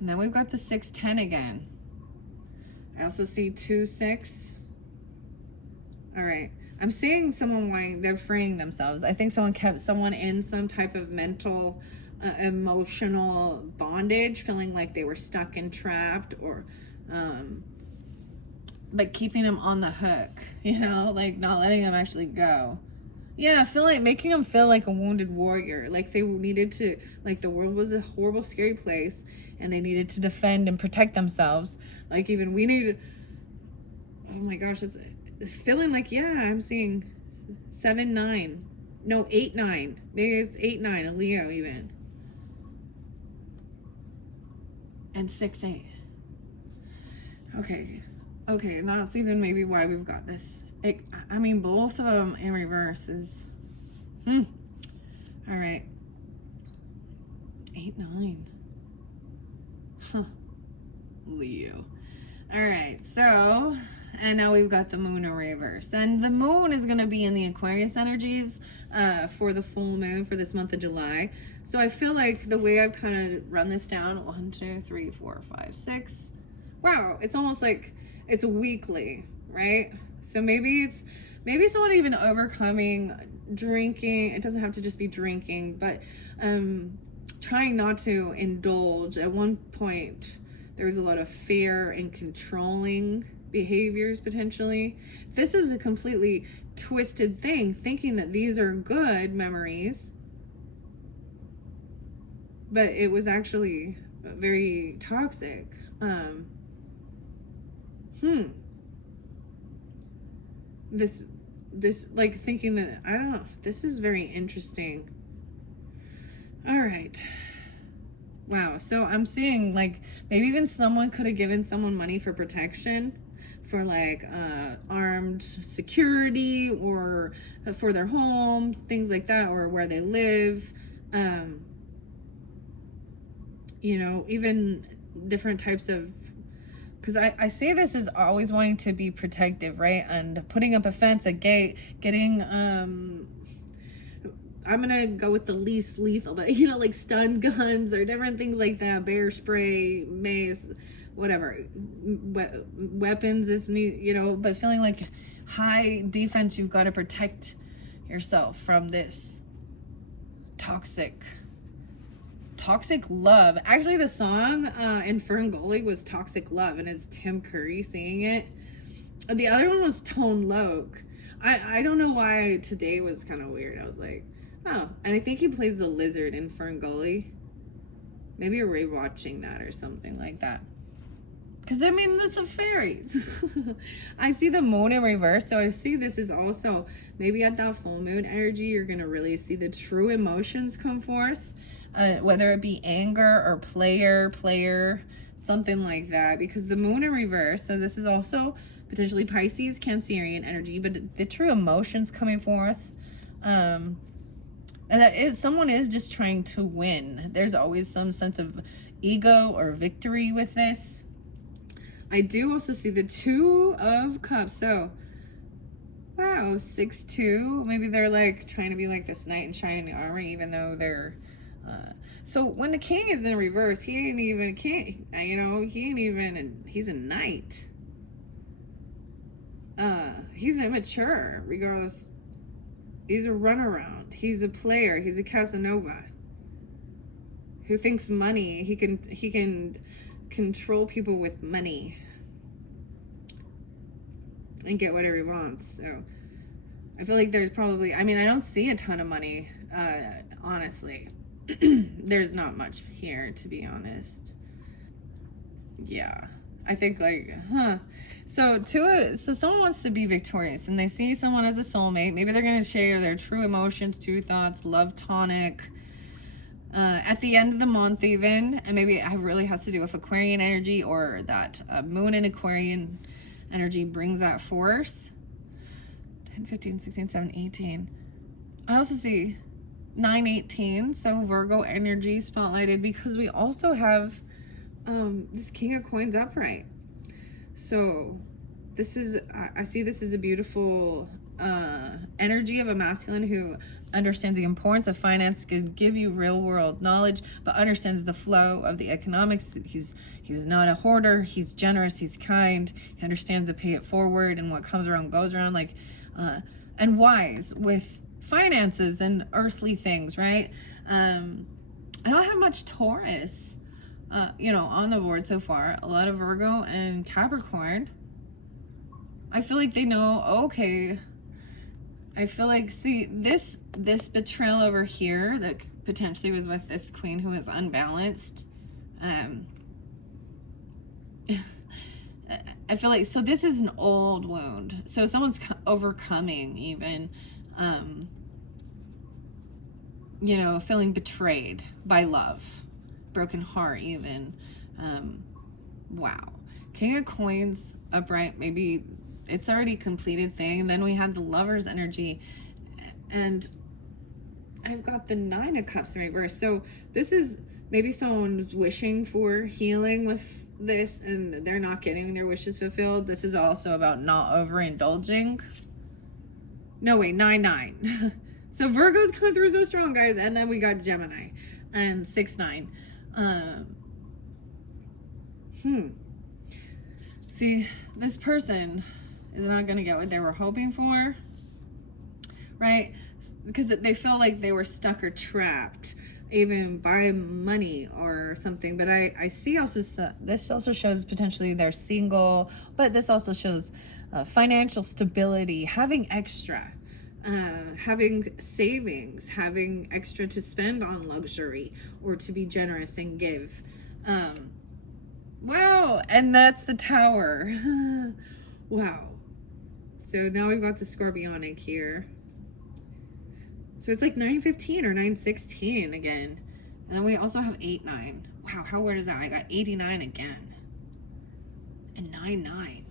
And then we've got the 6-10 again. I also see 2-6. All right. I'm seeing someone wanting, they're freeing themselves. I think someone kept someone in some type of mental, emotional bondage, feeling like they were stuck and trapped, or, but keeping them on the hook, like not letting them actually go. Yeah, making them feel like a wounded warrior, like they needed to, like the world was a horrible, scary place, and they needed to defend and protect themselves. Like even we needed, oh my gosh, it's feeling like, yeah, I'm seeing 7-9, no 8-9, maybe it's 8-9, a Leo even, and 6-8. Okay, and that's even maybe why we've got this. I mean, both of them in reverse is, all right. 8-9. Huh. Leo. All right, so, and now we've got the moon in reverse. And the moon is going to be in the Aquarius energies for the full moon for this month of July. So I feel like the way I've kind of run this down, 1, 2, 3, 4, 5, 6. Wow, it's almost like it's weekly, right? So maybe someone even overcoming drinking. It doesn't have to just be drinking, but trying not to indulge. At one point, there was a lot of fear and controlling behaviors potentially. This is a completely twisted thing, thinking that these are good memories, but it was actually very toxic. this like thinking that, I don't know, this is very interesting. All right. Wow. So I'm seeing like maybe even someone could have given someone money for protection, for like armed security, or for their home, things like that, or where they live. You know, even different types of, because I see this as always wanting to be protective, right? And putting up a fence, a gate, getting I'm gonna go with the least lethal, but you know, like stun guns or different things like that, bear spray, mace, whatever, weapons if need, you know. But feeling like high defense, you've got to protect yourself from this toxic love. Actually, the song in Ferngully was Toxic Love, and it's Tim Curry singing it. The other one was Tone Loc. I don't know why today was kind of weird. I was like, oh, and I think he plays the lizard in Ferngully. Maybe you're rewatching that or something like that. Because I mean, that's the fairies. I see the moon in reverse, so I see this is also maybe at that full moon energy, you're gonna really see the true emotions come forth. Whether it be anger or player, something like that, because the moon in reverse, so this is also potentially Pisces, Cancerian energy, but the true emotions coming forth, and that is, someone is just trying to win. There's always some sense of ego or victory with this. I do also see the Two of Cups, so wow, 6-2, maybe they're like trying to be like this knight in shining armor, even though they're so when the king is in reverse, he ain't even a king, you know, he's a knight. He's immature, regardless. He's a runaround. He's a player. He's a Casanova who thinks money, he can control people with money and get whatever he wants. So I feel like there's probably, I mean, I don't see a ton of money, honestly. There's not much here, to be honest. Yeah, I think like, so someone wants to be victorious, and they see someone as a soulmate. Maybe they're going to share their true emotions, true thoughts, love tonic at the end of the month even, and maybe it really has to do with Aquarian energy, or that moon in Aquarian energy brings that forth. 10, 15, 16, 17, 18. I also see 9-18, so Virgo energy spotlighted, because we also have this King of Coins upright. So this is, I see this as a beautiful energy of a masculine who understands the importance of finance, can give you real world knowledge, but understands the flow of the economics. He's not a hoarder, he's generous, he's kind, he understands to pay it forward, and what comes around goes around, like and wise with finances and earthly things, right? I don't have much Taurus, you know, on the board so far. A lot of Virgo and Capricorn. I feel like they know, okay, I feel like, see, this betrayal over here that potentially was with this queen who is unbalanced. I feel like, so this is an old wound. So someone's overcoming even, you know, feeling betrayed by love, broken heart even. Wow. King of Coins upright, maybe it's already completed thing. And then we had the Lover's energy, and I've got the Nine of Cups in reverse. So this is maybe someone's wishing for healing with this, and they're not getting their wishes fulfilled. This is also about not overindulging. No, wait, 9-9. So Virgo's coming through so strong, guys. And then we got Gemini and 6-9. See, this person is not going to get what they were hoping for, right? Because they feel like they were stuck or trapped, even by money or something. But I see also, this also shows potentially they're single, but this also shows financial stability, having extra, having savings, having extra to spend on luxury or to be generous and give. Wow, and that's the Tower. Wow. So now we've got the Scorpionic here. So it's like 915 or 916 again. And then we also have 89. Wow, how weird is that? I got 89 again. And 99.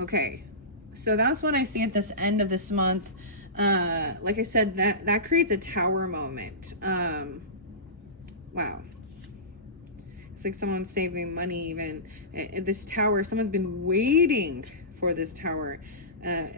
Okay. So that's what I see at this end of this month. Like I said, that creates a tower moment. Wow. It's like someone's saving money even. This tower, someone's been waiting for this tower.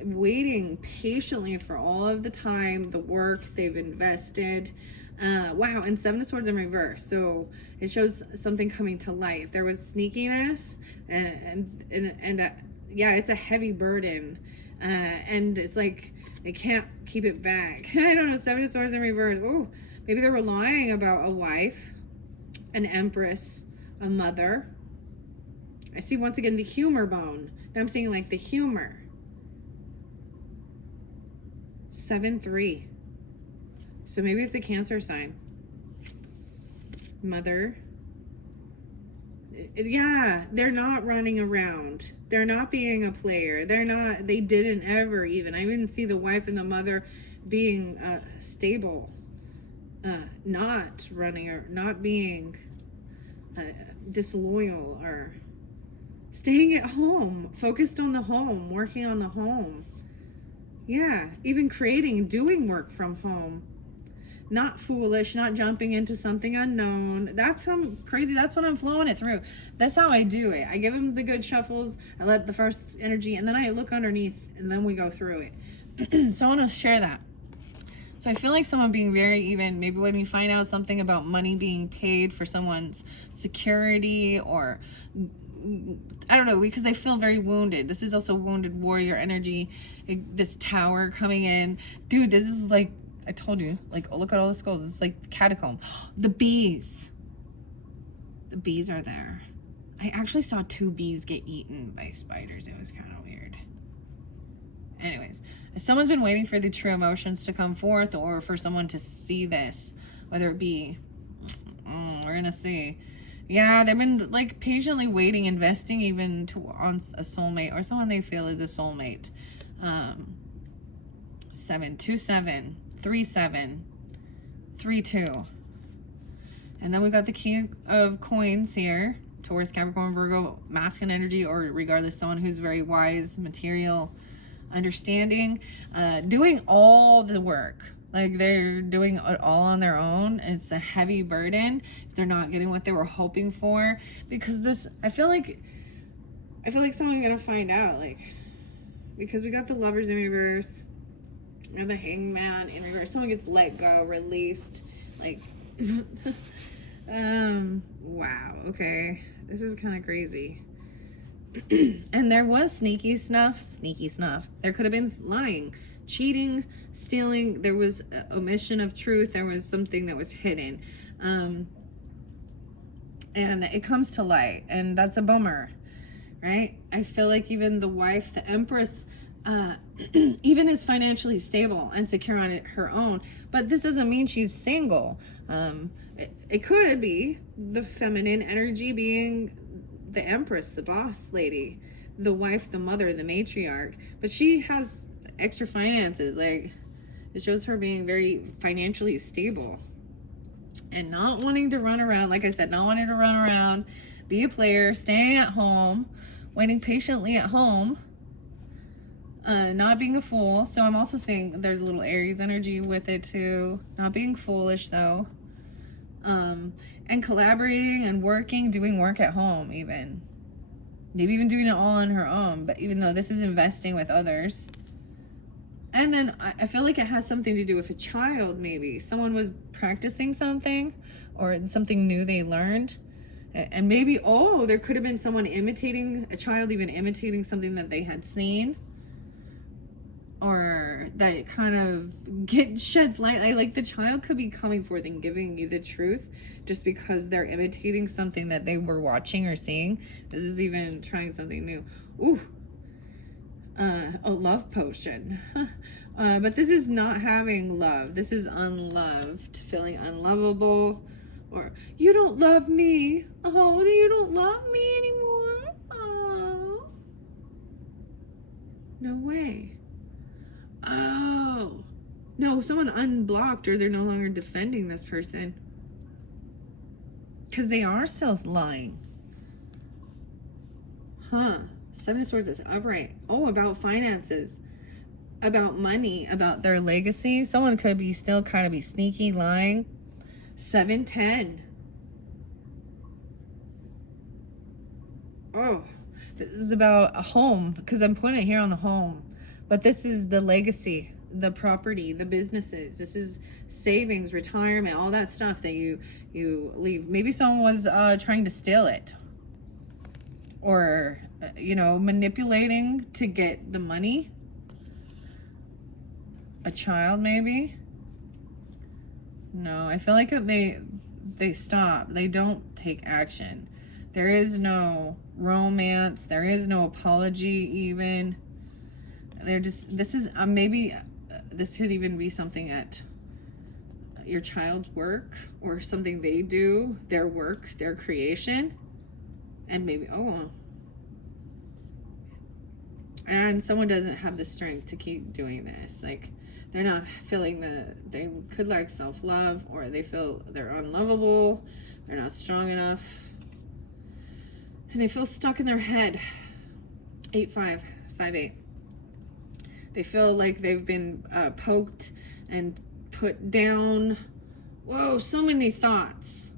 Waiting patiently for all of the time, the work they've invested. Wow, and Seven of Swords in reverse. So it shows something coming to light. There was sneakiness and yeah, it's a heavy burden. And it's like they can't keep it back. I don't know, Seven of Swords in reverse. Oh, maybe they were lying about a wife, an empress, a mother. I see once again the humor bone. Now I'm seeing like the humor. 7-3. So maybe it's a Cancer sign. Mother. Yeah, they're not running around. They're not being a player. They didn't ever even. I even see the wife and the mother being stable. Not running or not being disloyal or staying at home, focused on the home, working on the home. Yeah, even doing work from home. Not foolish, not jumping into something unknown. That's crazy. That's what I'm flowing it through. That's how I do it. I give them the good shuffles. I let the first energy, and then I look underneath, and then we go through it. So I want to share that. So I feel like someone being very even, maybe when you find out something about money being paid for someone's security or I don't know, because they feel very wounded. This is also wounded warrior energy. This tower coming in. Dude, this is like, I told you, like, oh, look at all the skulls. It's like the catacomb. The bees. The bees are there. I actually saw 2 bees get eaten by spiders. It was kind of weird. Anyways, if someone's been waiting for the true emotions to come forth or for someone to see this, whether it be, we're going to see. Yeah, they've been like patiently waiting, investing even on a soulmate or someone they feel is a soulmate. 7-2-7, 3-7, 3-2. And then we got the King of Coins here. Taurus, Capricorn, Virgo, masculine energy, or regardless, someone who's very wise, material, understanding, doing all the work. Like they're doing it all on their own. It's a heavy burden. They're not getting what they were hoping for because this. I feel like someone's gonna find out. Like because we got the Lovers in reverse and the Hangman in reverse. Someone gets let go, released. Like, wow. Okay, this is kind of crazy. And there was sneaky snuff. There could have been lying, cheating, stealing. There was omission of truth. There was something that was hidden. And it comes to light, and that's a bummer, right? I feel like even the wife, the Empress, even is financially stable and secure on her own, but this doesn't mean she's single. It could be the feminine energy being the Empress, the boss lady, the wife, the mother, the matriarch, but she has extra finances. Like it shows her being very financially stable and not wanting to run around. Like I said, not wanting to run around, be a player, staying at home, waiting patiently at home, not being a fool. So I'm also saying there's a little Aries energy with it too. Not being foolish though. And collaborating and working, doing work at home even. Maybe even doing it all on her own, but even though this is investing with others. And then I feel like it has something to do with a child maybe. Someone was practicing something or something new they learned. And maybe, there could have been someone imitating, a child even imitating something that they had seen. Or that kind of sheds light. Like the child could be coming forth and giving you the truth just because they're imitating something that they were watching or seeing. This is even trying something new. Ooh, a love potion. But this is not having love. This is unloved, feeling unlovable, or you don't love me. Oh, you don't love me anymore. Oh. No way. Oh. No, someone unblocked, or they're no longer defending this person. Because they are still lying. Huh. Seven of Swords is upright. Oh, about finances. About money. About their legacy. Someone could be still kind of be sneaky, lying. 710. Oh. This is about a home. Because I'm putting it here on the home. But this is the legacy. The property, the businesses. This is savings, retirement, all that stuff that you leave. Maybe someone was trying to steal it, or manipulating to get the money. A child, maybe. No, I feel like they stop. They don't take action. There is no romance. There is no apology even. They're just, this is maybe this could even be something at your child's work, or something they do, their work, their creation. And maybe, and someone doesn't have the strength to keep doing this. Like, they're not feeling they could lack self-love, or they feel they're unlovable, they're not strong enough, and they feel stuck in their head. 8-5-5-8. They feel like they've been poked and put down. Whoa, so many thoughts.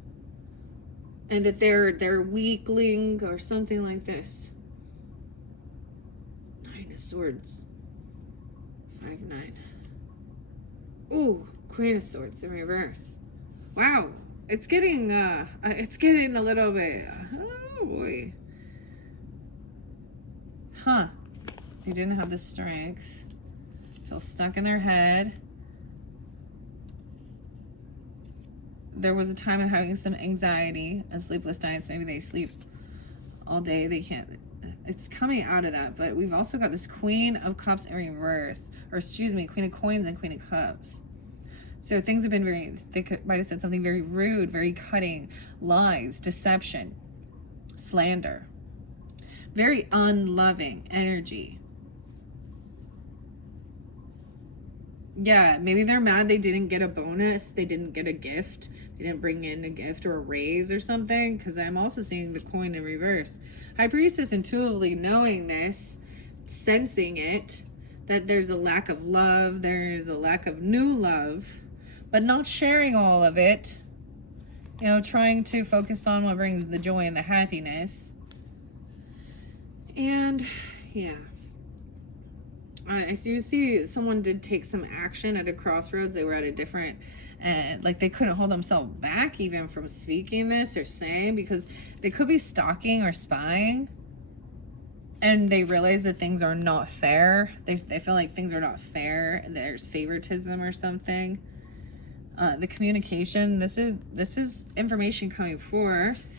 And that they're weakling or something like this. 9 of Swords. 5-9. Ooh, Queen of Swords in reverse. Wow, it's getting a little bit. Oh boy. Huh. They didn't have the strength. Feel stuck in their head. There was a time of having some anxiety and sleepless nights. Maybe they sleep all day. They can't. It's coming out of that. But we've also got this Queen of Cups in reverse. Or excuse me, Queen of Coins and Queen of Cups. So things have been they might have said something very rude, very cutting, lies, deception, slander. Very unloving energy. Yeah, maybe they're mad they didn't get a bonus. They didn't get a gift. They didn't bring in a gift or a raise or something. Because I'm also seeing the coin in reverse. High Priestess intuitively knowing this, sensing it, that there's a lack of love. There's a lack of new love. But not sharing all of it. Trying to focus on what brings the joy and the happiness. And, yeah. I see someone did take some action at a crossroads. They were at a different, like they couldn't hold themselves back even from speaking this or saying, because they could be stalking or spying. And they realize that things are not fair. They feel like things are not fair. There's favoritism or something. The communication, this is information coming forth.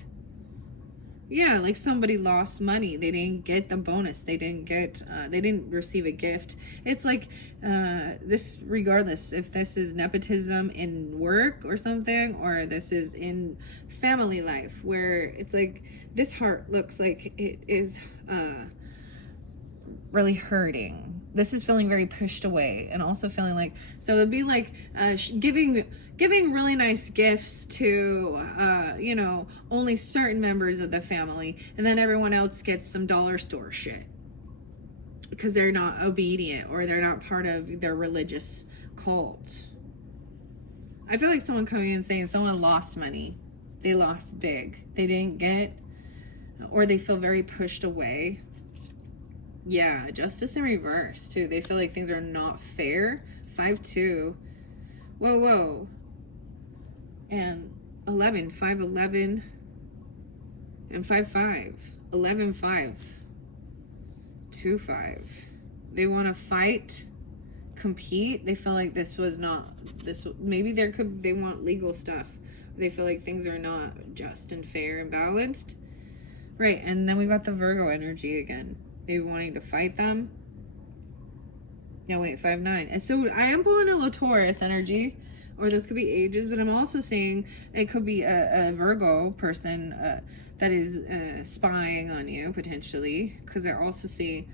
Yeah, like somebody lost money. They didn't get the bonus. They didn't receive a gift. It's like this, regardless if this is nepotism in work or something, or this is in family life, where it's like this heart looks like it is really hurting. This is feeling very pushed away, and also feeling like, so it'd be like giving really nice gifts to only certain members of the family, and then everyone else gets some dollar store shit because they're not obedient, or they're not part of their religious cult. I feel like someone coming in saying someone lost money. They lost big. They didn't get, or they feel very pushed away. Yeah, Justice in reverse, too. They feel like things are not fair. 5-2. Whoa. And 11. 5-11. And 5-5. 11-5. 2-5. They want to fight, compete. They feel like this was not... Maybe they want legal stuff. They feel like things are not just and fair and balanced. Right, and then we got the Virgo energy again. Maybe wanting to fight them. No, wait, 5-9. And so I am pulling a Taurus energy, or those could be ages, but I'm also seeing it could be a Virgo person that is spying on you, potentially, because I also see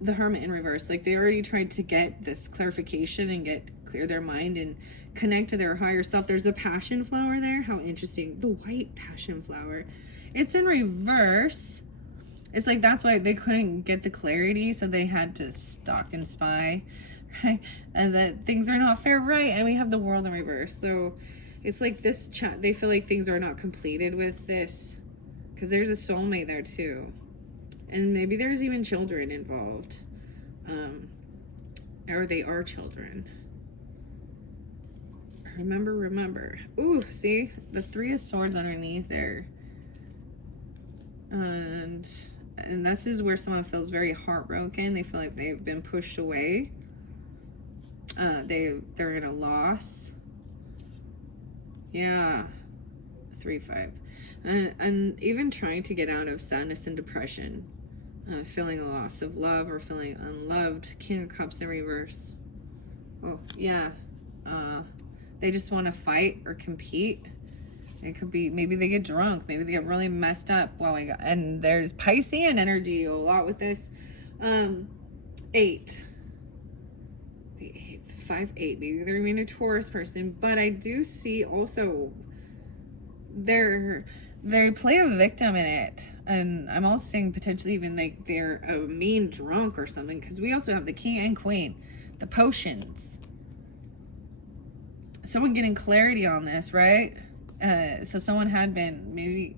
the Hermit in reverse. Like they already tried to get this clarification and clear their mind and connect to their higher self. There's the passion flower there. How interesting. The white passion flower. It's in reverse. It's like that's why they couldn't get the clarity, so they had to stalk and spy, right? And that things are not fair, right? And we have the world in reverse. So it's like this chat. They feel like things are not completed with this, because there's a soulmate there too. And maybe there's even children involved. Or they are children. Remember. Ooh, see? The Three of Swords underneath there. And this is where someone feels very heartbroken. They feel like they've been pushed away. They're in a loss. Yeah. 3-5. And even trying to get out of sadness and depression. Feeling a loss of love or feeling unloved. King of Cups in reverse. Oh, yeah. They just want to fight or compete. It could be, maybe they get drunk. Maybe they get really messed up. And there's Piscean energy a lot with this. 8. The 8. 5, 8. Maybe they're being a Taurus person. But I do see also they play a victim in it. And I'm also saying potentially even like they're a mean drunk or something, because we also have the King and Queen, the potions. Someone getting clarity on this, right? So someone had been maybe,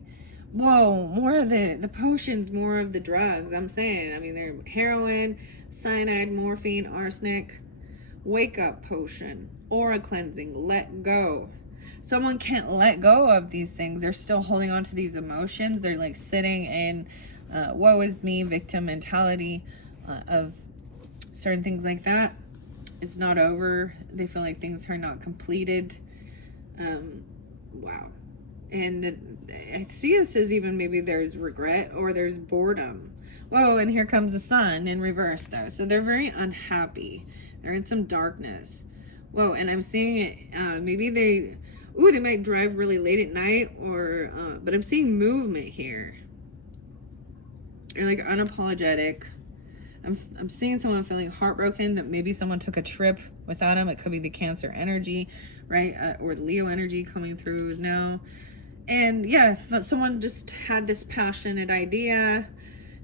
more of the potions, more of the drugs. I'm saying, I mean, they're heroin, cyanide, morphine, arsenic, wake up potion, aura cleansing, let go. Someone can't let go of these things. They're still holding on to these emotions. They're like sitting in woe is me, victim mentality of certain things like that. It's not over. They feel like things are not completed. Wow. And I see this as even maybe there's regret or there's boredom. Whoa, and here comes the Sun in reverse though. So they're very unhappy. They're in some darkness. Whoa, and I'm seeing it, maybe they might drive really late at night, or but I'm seeing movement here. They're like unapologetic. I'm seeing someone feeling heartbroken, that maybe someone took a trip without them. It could be the Cancer energy, right? Or the Leo energy coming through now. And yeah, if someone just had this passionate idea,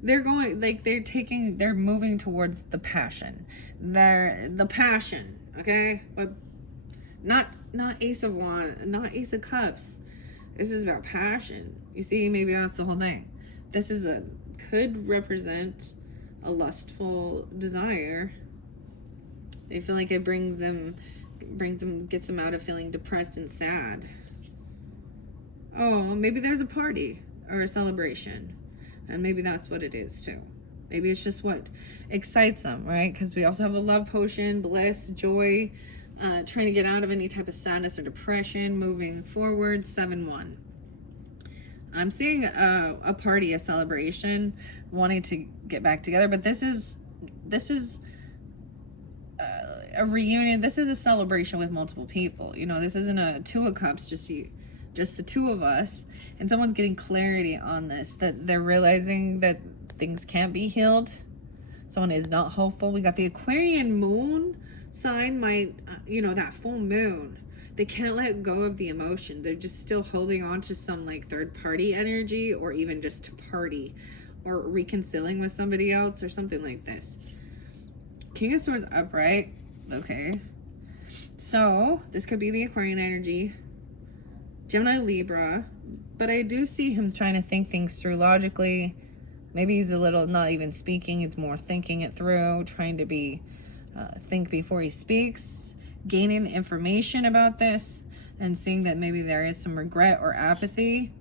they're moving towards the passion. The passion, okay? But not Ace of Wands, not Ace of Cups. This is about passion. You see, maybe that's the whole thing. This could represent a lustful desire. They feel like it gets them out of feeling depressed and sad. Oh, maybe there's a party or a celebration, and maybe that's what it is too. Maybe it's just what excites them, right? Because we also have a love potion, bliss, joy, trying to get out of any type of sadness or depression, moving forward. 7-1. I'm seeing a party, a celebration, wanting to get back together, but this is a reunion. This is a celebration with multiple people. You know, this isn't a Two of Cups, just the two of us, and someone's getting clarity on this, that they're realizing that things can't be healed. Someone is not hopeful. We got the Aquarian moon sign, that full moon. They can't let go of the emotion. They're just still holding on to some like third party energy, or even just to party or reconciling with somebody else or something like this. King of Swords upright. Okay. So this could be the Aquarian energy. Gemini, Libra. But I do see him trying to think things through logically. Maybe he's a little not even speaking. It's more thinking it through, trying to think before he speaks, gaining the information about this, and seeing that maybe there is some regret or apathy.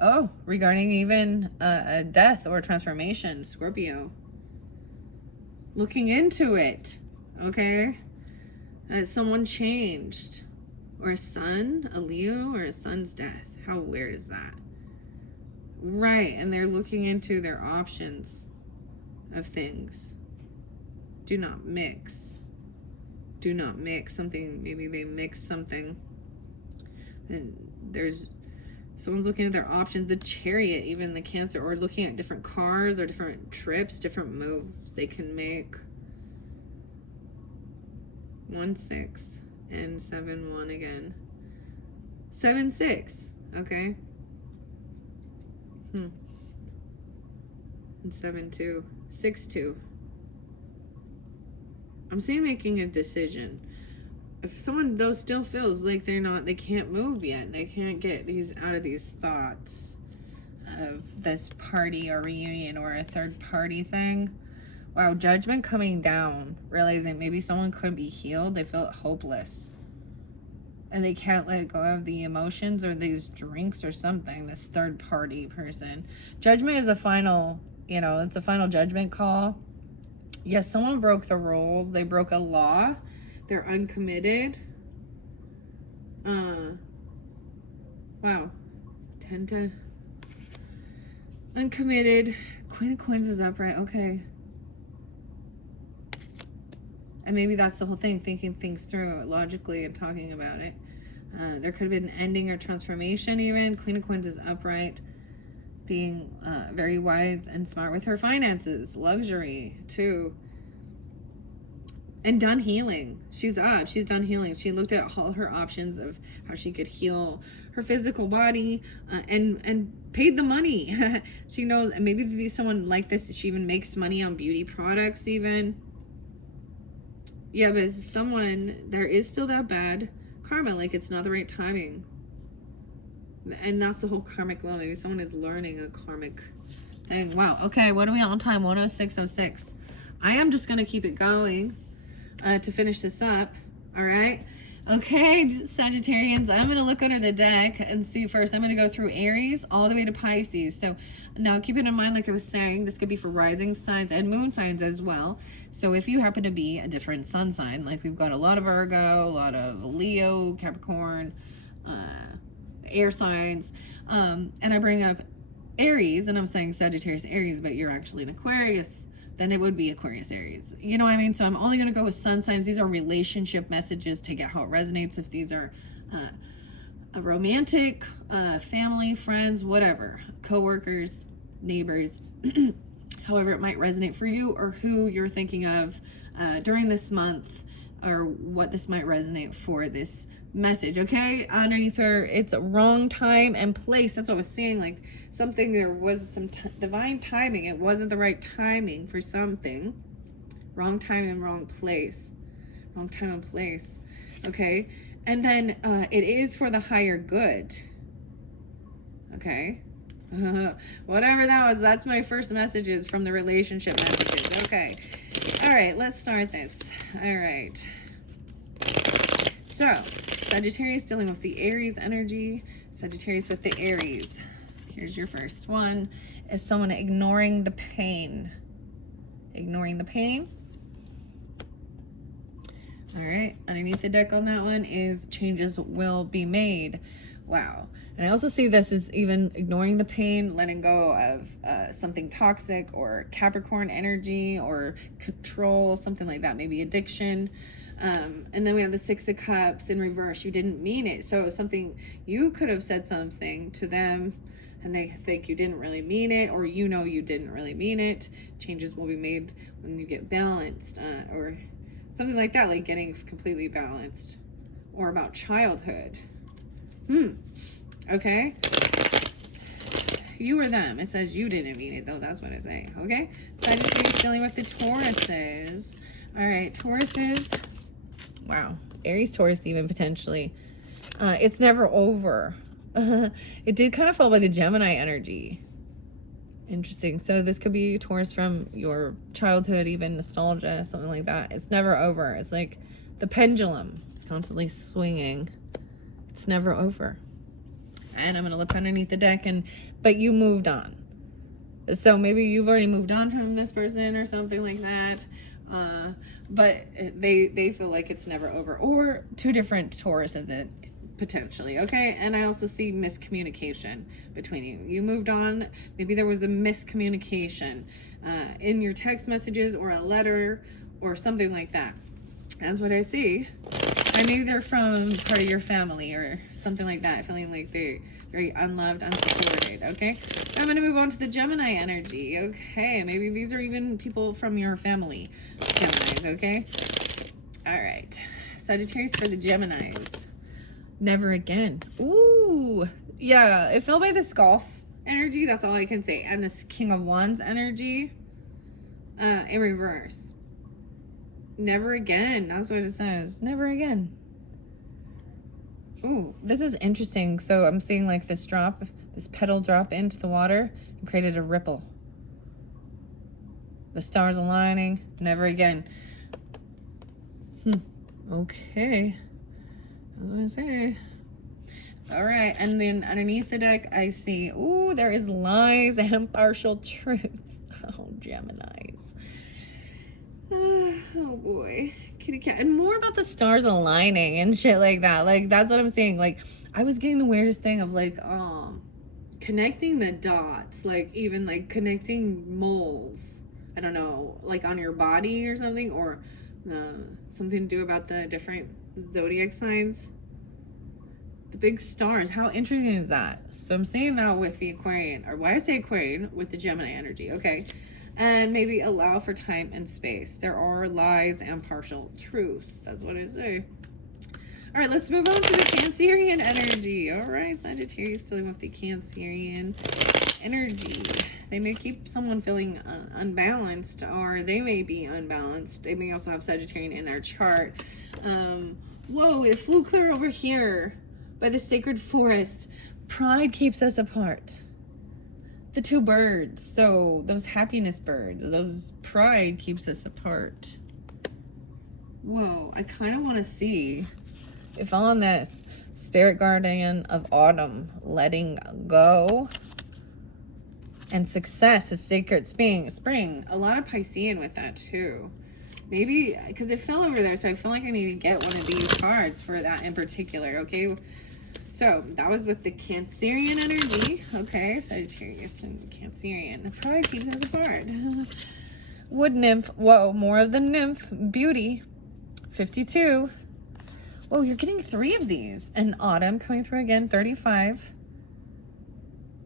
Oh, regarding even a death or transformation, Scorpio. Looking into it, okay? Someone changed. Or a son, a Leo, or a son's death. How weird is that? Right, and they're looking into their options of things. Do not mix. Do not mix something. Maybe they mix something. And there's Someone's looking at their options, the Chariot, even the Cancer, or looking at different cars or different trips, different moves they can make. 1, 6 and 7, 1 again. 7, 6. Okay. And 7, 2. 6, 2. I'm seeing making a decision. If someone though still feels like they can't move yet, they can't get these out of these thoughts of this party or reunion or a third party thing. Wow, Judgment coming down, realizing maybe someone could be healed. They feel hopeless. And they can't let go of the emotions or these drinks or something, this third party person. Judgment is a final, it's a final judgment call. Yes, someone broke the rules. They broke a law. They're uncommitted. Wow. 10 to uncommitted. Queen of Coins is upright. Okay. And maybe that's the whole thing, thinking things through logically and talking about it. There could have been an ending or transformation even. Queen of Coins is upright. Being very wise and smart with her finances. Luxury, too. And done healing. She's up. She's done healing. She looked at all her options of how she could heal her physical body and paid the money. She knows, and maybe someone like this, she even makes money on beauty products even. Yeah, but there is still that bad karma, like it's not the right timing. And that's the whole karmic well. Maybe someone is learning a karmic thing. Wow. Okay, what are we on time? 106:06. I am just going to keep it going to finish this up. All right. Okay, Sagittarians, I'm going to look under the deck and see first. I'm going to go through Aries all the way to Pisces. So now keep it in mind, like I was saying, this could be for rising signs and moon signs as well. So if you happen to be a different sun sign, like we've got a lot of Virgo, a lot of Leo, Capricorn, air signs, and I bring up Aries, and I'm saying Sagittarius, Aries, but you're actually an Aquarius, then it would be Aquarius, Aries. You know what I mean? So I'm only going to go with sun signs. These are relationship messages to get how it resonates. If these are a romantic, family, friends, whatever, co-workers, neighbors, however it might resonate for you or who you're thinking of during this month or what this might resonate for this message. Okay, underneath her, it's a wrong time and place. That's what I was saying, like something, there was some divine timing. It wasn't the right timing for something. Wrong time and wrong place. Wrong time and place. Okay, and then it is for the higher good. Okay, whatever that was, that's my first messages from the relationship messages. Okay, all right, let's start this. All right, so Sagittarius dealing with the Aries energy. Sagittarius with the Aries. Here's your first one. Is someone ignoring the pain? Ignoring the pain. All right. Underneath the deck on that one is changes will be made. Wow. And I also see this as even ignoring the pain, letting go of something toxic or Capricorn energy or control, something like that. Maybe addiction. And then we have the Six of Cups in reverse. You didn't mean it. So something, you could have said something to them and they think you didn't really mean it, or you didn't really mean it. Changes will be made when you get balanced, or something like that, like getting completely balanced, or about childhood. Okay. You or them. It says you didn't mean it though. That's what it's saying. Okay. Sagittarius dealing with the Tauruses. All right, Tauruses. Wow. Aries, Taurus, even potentially. It's never over. It did kind of fall by the Gemini energy. Interesting. So this could be Taurus from your childhood, even nostalgia, something like that. It's never over. It's like the pendulum. It's constantly swinging. It's never over. And I'm going to look underneath the deck, but you moved on. So maybe you've already moved on from this person or something like that. But they feel like it's never over, or two different Tauruses potentially. Okay. And I also see miscommunication between you. You moved on. Maybe there was a miscommunication in your text messages or a letter or something like that. That's what I see. And maybe they're from part of your family or something like that, feeling like they're very unloved, unsupported, okay? I'm going to move on to the Gemini energy, okay? Maybe these are even people from your family, Geminis, okay? All right. Sagittarius for the Geminis. Never again. Ooh. Yeah, it fell by this golf energy. That's all I can say. And this King of Wands energy in reverse. Never again. That's what it says. Never again. Ooh, this is interesting. So I'm seeing like this petal drop into the water and created a ripple. The stars aligning. Never again. Okay. I was gonna say. All right, and then underneath the deck, I see, ooh, there is lies and partial truths. Oh, Geminis. Oh boy, kitty cat. And more about the stars aligning and shit like that. Like, that's what I'm saying. Like, I was getting the weirdest thing of like, connecting the dots, like even like connecting moles. I don't know, like on your body or something, or something to do about the different zodiac signs. The big stars. How interesting is that? So I'm saying that with the Aquarian, or why I say Aquarian with the Gemini energy, okay? And maybe allow for time and space. There are lies and partial truths. That's what I say. All right, let's move on to the Cancerian energy. All right, Sagittarius dealing with the Cancerian energy. They may keep someone feeling unbalanced, or they may be unbalanced. They may also have Sagittarian in their chart. Whoa, it flew clear over here by the sacred forest. Pride keeps us apart. The two birds, so those happiness birds, those pride keeps us apart. Whoa, I kind of want to see if on this spirit guardian of autumn, letting go, and success is sacred spring. A lot of Piscean with that too. Maybe because it fell over there, so I feel like I need to get one of these cards for that in particular, okay? So that was with the Cancerian energy. Okay, Sagittarius and Cancerian. Pride keeps us apart. Wood nymph. Whoa, more of the nymph. Beauty. 52. Whoa, you're getting 3 of these. And autumn coming through again. 35.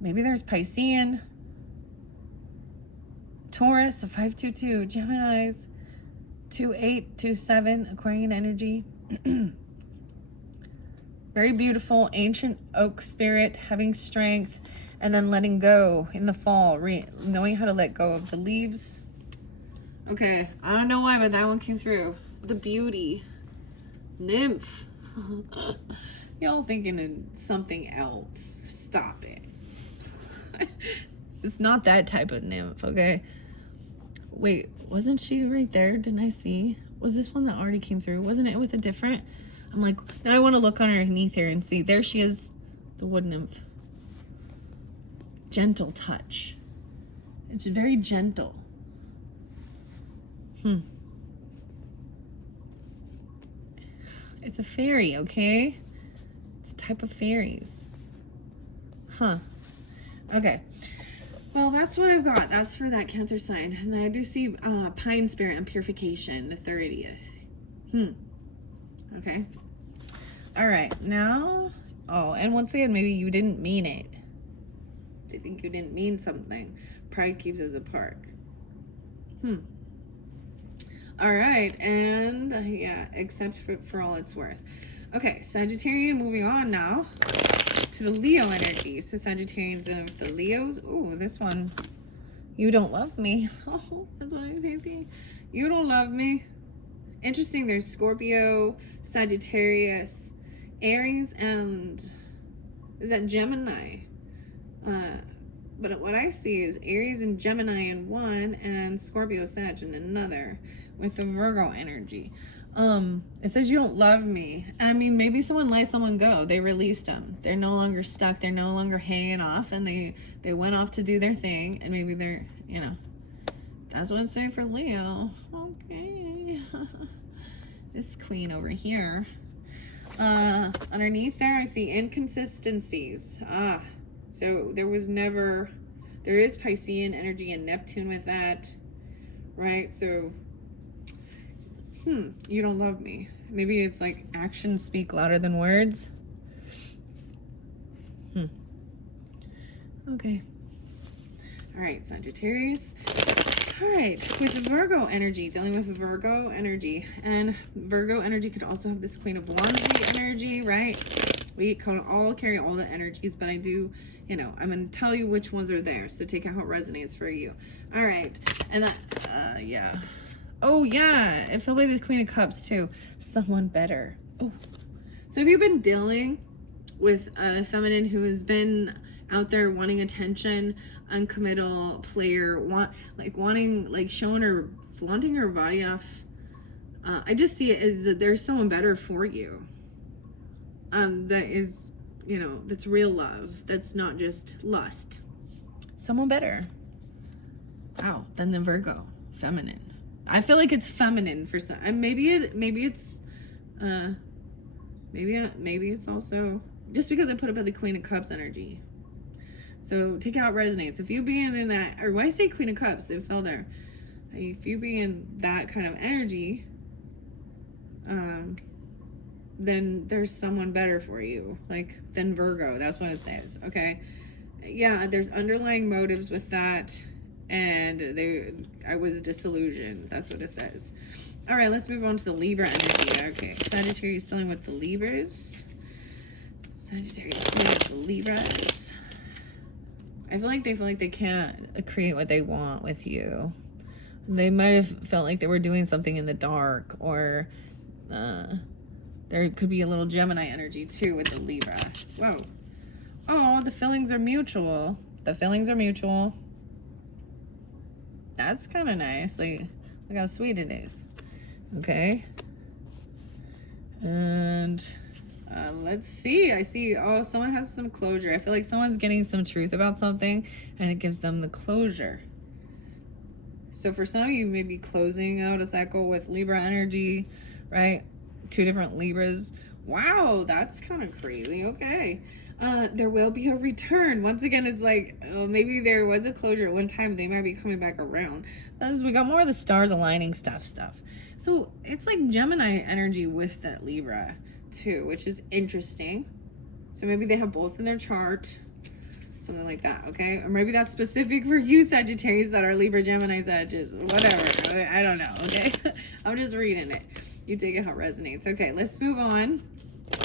Maybe there's Piscean. Taurus, a 522. Geminis. 28, 27. Aquarian energy. Very beautiful, ancient oak spirit, having strength, and then letting go in the fall, knowing how to let go of the leaves. Okay, I don't know why, but that one came through. The beauty. Nymph. Y'all thinking of something else. Stop it. It's not that type of nymph, okay? Wait, wasn't she right there? Didn't I see? Was this one that already came through? Wasn't it with a different... I'm like, now I want to look underneath here and see. There she is, the wood nymph. Gentle touch. It's very gentle. It's a fairy, okay? It's a type of fairies. Okay. Well, that's what I've got. That's for that Cancer sign. And I do see Pine Spirit and Purification, the 30th. Okay. All right, now, and once again, maybe you didn't mean it. They think you didn't mean something. Pride keeps us apart. All right, and yeah, accept for all it's worth. Okay, Sagittarian, moving on now to the Leo energy. So Sagittarians and the Leos. Oh, this one. You don't love me. Oh, that's what I'm thinking. You don't love me. Interesting, there's Scorpio, Sagittarius, Aries, and is that Gemini? But what I see is Aries and Gemini in one, and Scorpio Sag in another, with the Virgo energy. It says you don't love me. I mean, maybe someone let someone go. They released them. They're no longer stuck. They're no longer hanging off, and they went off to do their thing, and maybe they're, that's what it's saying for Leo. Okay. This queen over here. Underneath there, I see inconsistencies. So there is Piscean energy and Neptune with that, right? So You don't love me. Maybe it's like actions speak louder than words. Okay. All right, Sagittarius. All right, with Virgo energy, dealing with Virgo energy. And Virgo energy could also have this Queen of Wands energy, right? We can all carry all the energies, but I do, you know, I'm going to tell you which ones are there. So take out how it resonates for you. All right. And that, yeah. Oh, yeah. It felt like the Queen of Cups, too. Someone better. Oh. So have you been dealing with a feminine who has been out there wanting attention, uncommittal player, wanting, like, showing her, flaunting her body off? I just see it as that there's someone better for you. That is, you know, that's real love. That's not just lust. Someone better. Wow, than the Virgo, feminine. I feel like it's feminine for some. And maybe it's also just because I put up at the Queen of Cups energy. So take out resonates. If you being in that, or why I say Queen of Cups, it fell there. If you be in that kind of energy, then there's someone better for you, like than Virgo. That's what it says. Okay, yeah, there's underlying motives with that, and I was disillusioned. That's what it says. All right, let's move on to the Libra energy. Okay, Sagittarius dealing with the Libras. Sagittarius dealing with the Libras. I feel like they can't create what they want with you. They might have felt like they were doing something in the dark, or there could be a little Gemini energy too with the Libra. Whoa. Oh, the feelings are mutual. The feelings are mutual. That's kind of nice. Like, look how sweet it is. Okay. And let's see. I see, oh, someone has some closure. I feel like someone's getting some truth about something, and it gives them the closure. So for some of you, maybe closing out a cycle with Libra energy, right? 2 different Libras. Wow, that's kind of crazy. Okay. There will be a return. Once again, it's like, maybe there was a closure at one time. They might be coming back around. As we got more of the stars aligning stuff. So it's like Gemini energy with that Libra too, which is interesting. So maybe they have both in their chart. Something like that, okay? Or maybe that's specific for you, Sagittarius, that are Libra, Gemini, Sagittarius, whatever. I don't know, okay? I'm just reading it. You take it how it resonates. Okay, let's move on.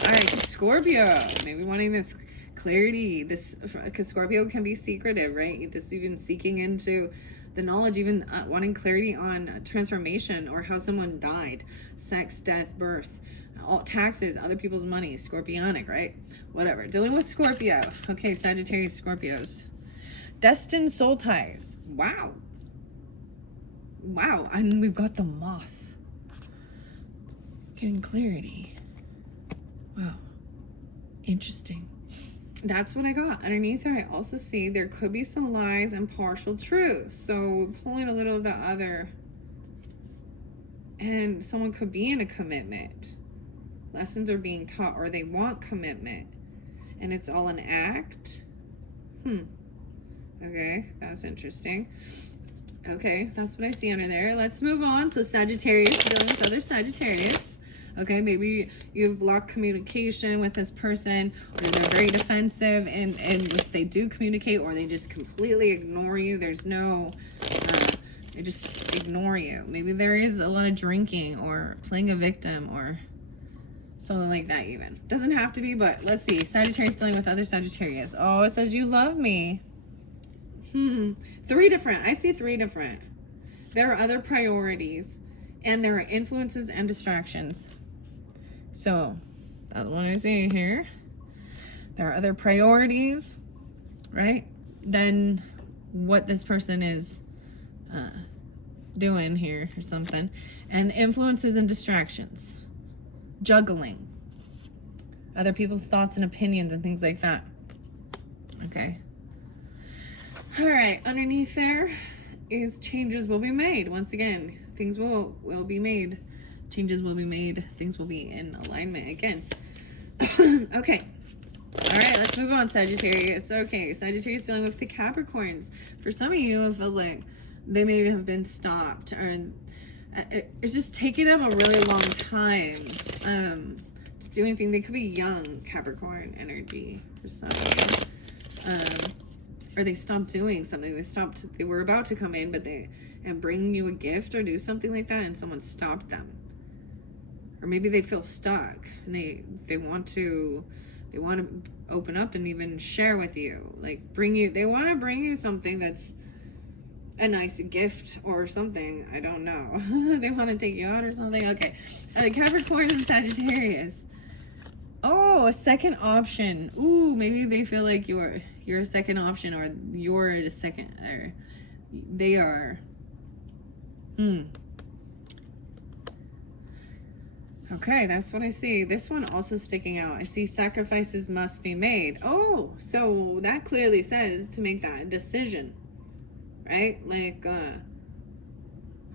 All right, to Scorpio. Maybe wanting this clarity. Because Scorpio can be secretive, right? This even seeking into the knowledge, even wanting clarity on transformation or how someone died. Sex, death, birth. All taxes, other people's money, scorpionic, right? Whatever. Dealing with Scorpio. Okay, Sagittarius, Scorpios. Destined soul ties. Wow. Wow. And we've got the moth. Getting clarity. Wow. Interesting. That's what I got. Underneath there, I also see there could be some lies and partial truths. So pulling a little of the other. And someone could be in a commitment. Lessons are being taught, or they want commitment, and it's all an act. Okay, that's interesting. Okay, that's what I see under there. Let's move on. So Sagittarius, dealing with other Sagittarius. Okay, maybe you've blocked communication with this person, or they're very defensive, and if they do communicate, or they just completely ignore you, there's no, they just ignore you. Maybe there is a lot of drinking, or playing a victim, or something like that even. Doesn't have to be, but let's see. Sagittarius dealing with other Sagittarius. Oh, it says you love me. 3 different. I see 3 different. There are other priorities, and there are influences and distractions. So that's what I see here. There are other priorities, right? Than what this person is doing here or something. And influences and distractions. Juggling. Other people's thoughts and opinions and things like that. Okay. All right. Underneath there is changes will be made. Once again, things will be made. Changes will be made. Things will be in alignment again. Okay. All right, let's move on, Sagittarius. Okay, Sagittarius dealing with the Capricorns. For some of you, it feels like they may have been stopped, or It's just taking them a really long time to do anything. They could be young Capricorn energy or something. Or they stopped doing something. They were about to come in, and bring you a gift or do something like that, and someone stopped them. Or maybe they feel stuck and they want to open up and even share with you, like they want to bring you something that's a nice gift or something. I don't know. They want to take you out or something. Okay. Capricorn and Sagittarius. Oh, a second option. Ooh, maybe they feel like you're a second option, or you're a second, or they are. Okay, that's what I see. This one also sticking out. I see sacrifices must be made. Oh, so that clearly says to make that decision, right? Like,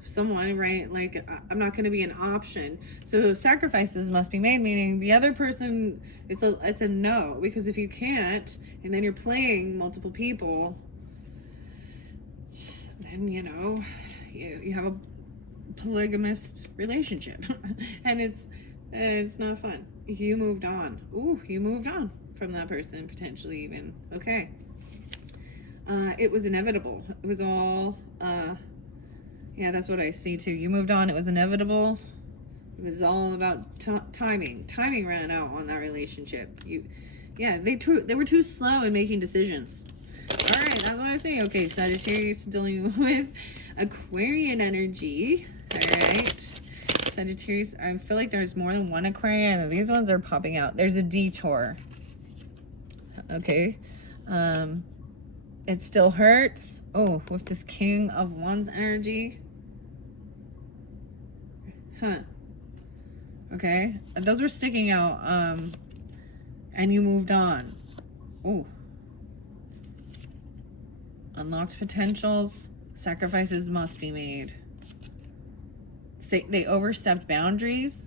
someone, right? Like, I'm not going to be an option. So sacrifices must be made, meaning the other person, it's a no. Because if you can't, and then you're playing multiple people, then, you have a polygamist relationship. And it's not fun. You moved on. Ooh, you moved on from that person, potentially even. Okay. It was inevitable. It was all, yeah, that's what I see too. You moved on. It was inevitable. It was all about timing. Timing ran out on that relationship. They were too slow in making decisions. All right, that's what I see. Okay, Sagittarius dealing with Aquarian energy. All right, Sagittarius. I feel like there's more than one Aquarian, and these ones are popping out. There's a detour. Okay, it still hurts. Oh, with this King of Wands energy. Huh. Okay, those were sticking out. And you moved on. Oh. Unlocked potentials. Sacrifices must be made. Say they overstepped boundaries.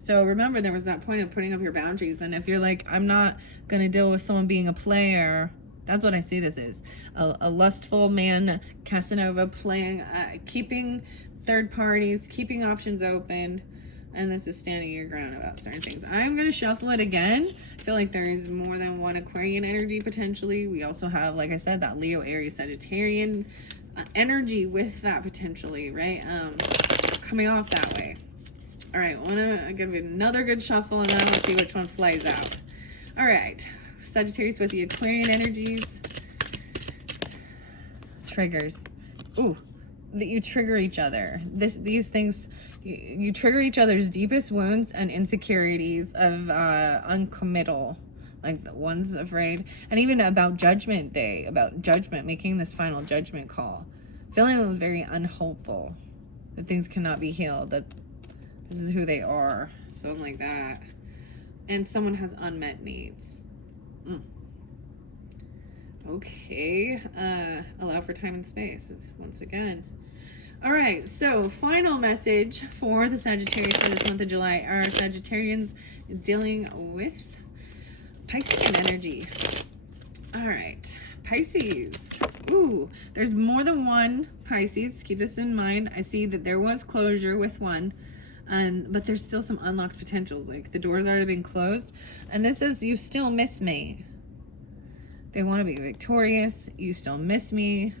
So remember, there was that point of putting up your boundaries. And if you're like, I'm not going to deal with someone being a player, that's what I see this is. A lustful man, Casanova, playing, keeping third parties, keeping options open. And this is standing your ground about certain things. I'm going to shuffle it again. I feel like there is more than one Aquarian energy potentially. We also have, like I said, that Leo, Aries, Sagittarian energy with that potentially, right? Coming off that way. All right, want to give it another good shuffle, and then we'll see which one flies out. All right, Sagittarius with the Aquarian energies. Triggers. Ooh, that you trigger each other. These things, you trigger each other's deepest wounds and insecurities of uncommittal, like the one's afraid, and even about Judgment Day, about judgment, making this final judgment call, feeling very unhopeful that things cannot be healed, that this is who they are, something like that, and someone has unmet needs. Okay, allow for time and space once again. All right, so final message for the Sagittarius for this month of July. Are Sagittarians dealing with Piscean energy? All right, Pisces. Ooh, there's more than one Pisces. Keep this in mind. I see that there was closure with one, but there's still some unlocked potentials. Like the door's already been closed, and this is you still miss me. They want to be victorious. You still miss me.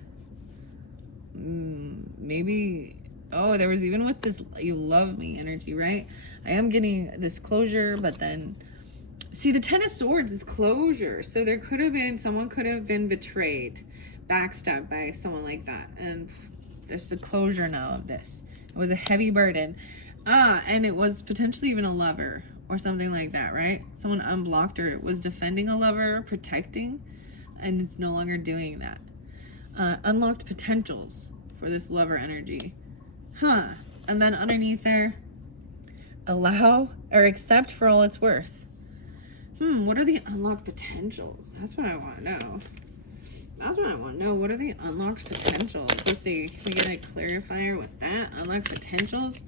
Maybe, oh, there was even with this you love me energy, right? I am getting this closure, but then see the Ten of Swords is closure. So there could have been, someone could have been betrayed, backstabbed by someone like that. And there's the closure now of this. It was a heavy burden. And it was potentially even a lover or something like that, right? Someone unblocked or was defending a lover, protecting, and it's no longer doing that. Unlocked potentials for this lover energy. And then underneath there, allow or accept for all it's worth. What are the unlocked potentials? That's what I want to know. That's what I want to know. What are the unlocked potentials? Let's see. Can we get a clarifier with that? Unlocked potentials.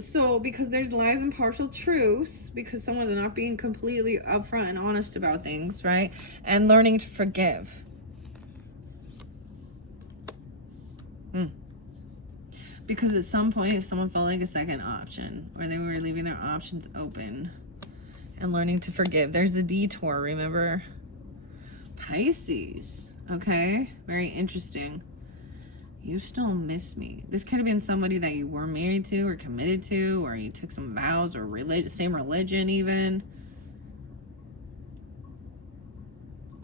So because there's lies and partial truths, because someone's not being completely upfront and honest about things, right? And learning to forgive. Because at some point, if someone felt like a second option, or they were leaving their options open and learning to forgive, there's a detour, remember? Pisces, okay? Very interesting. You still miss me. This could have been somebody that you were married to or committed to, or you took some vows, or same religion even.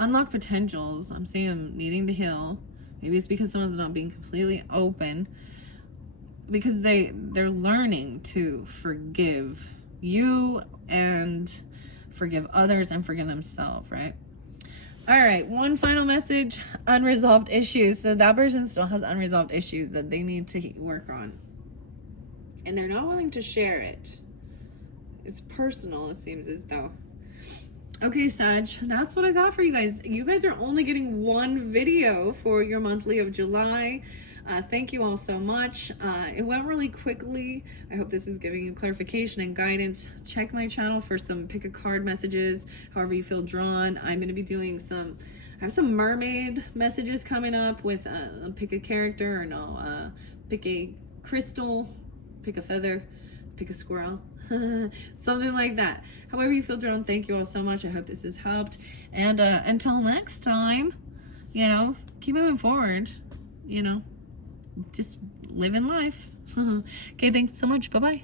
Unlocked potentials. I'm seeing needing to heal. Maybe it's because someone's not being completely open. Because they're learning to forgive you and forgive others and forgive themselves, right? All right, one final message, unresolved issues. So that person still has unresolved issues that they need to work on. And they're not willing to share it. It's personal, it seems as though. Okay, Sag, that's what I got for you guys. You guys are only getting one video for your monthly of July. Thank you all so much. It went really quickly. I hope this is giving you clarification and guidance. Check my channel for some pick a card messages, however you feel drawn. I'm going to be doing I have some mermaid messages coming up with pick a character, or no, pick a crystal, pick a feather, pick a squirrel, something like that. However you feel drawn, thank you all so much. I hope this has helped. And until next time, keep moving forward, just living life. Okay, thanks so much. Bye-bye.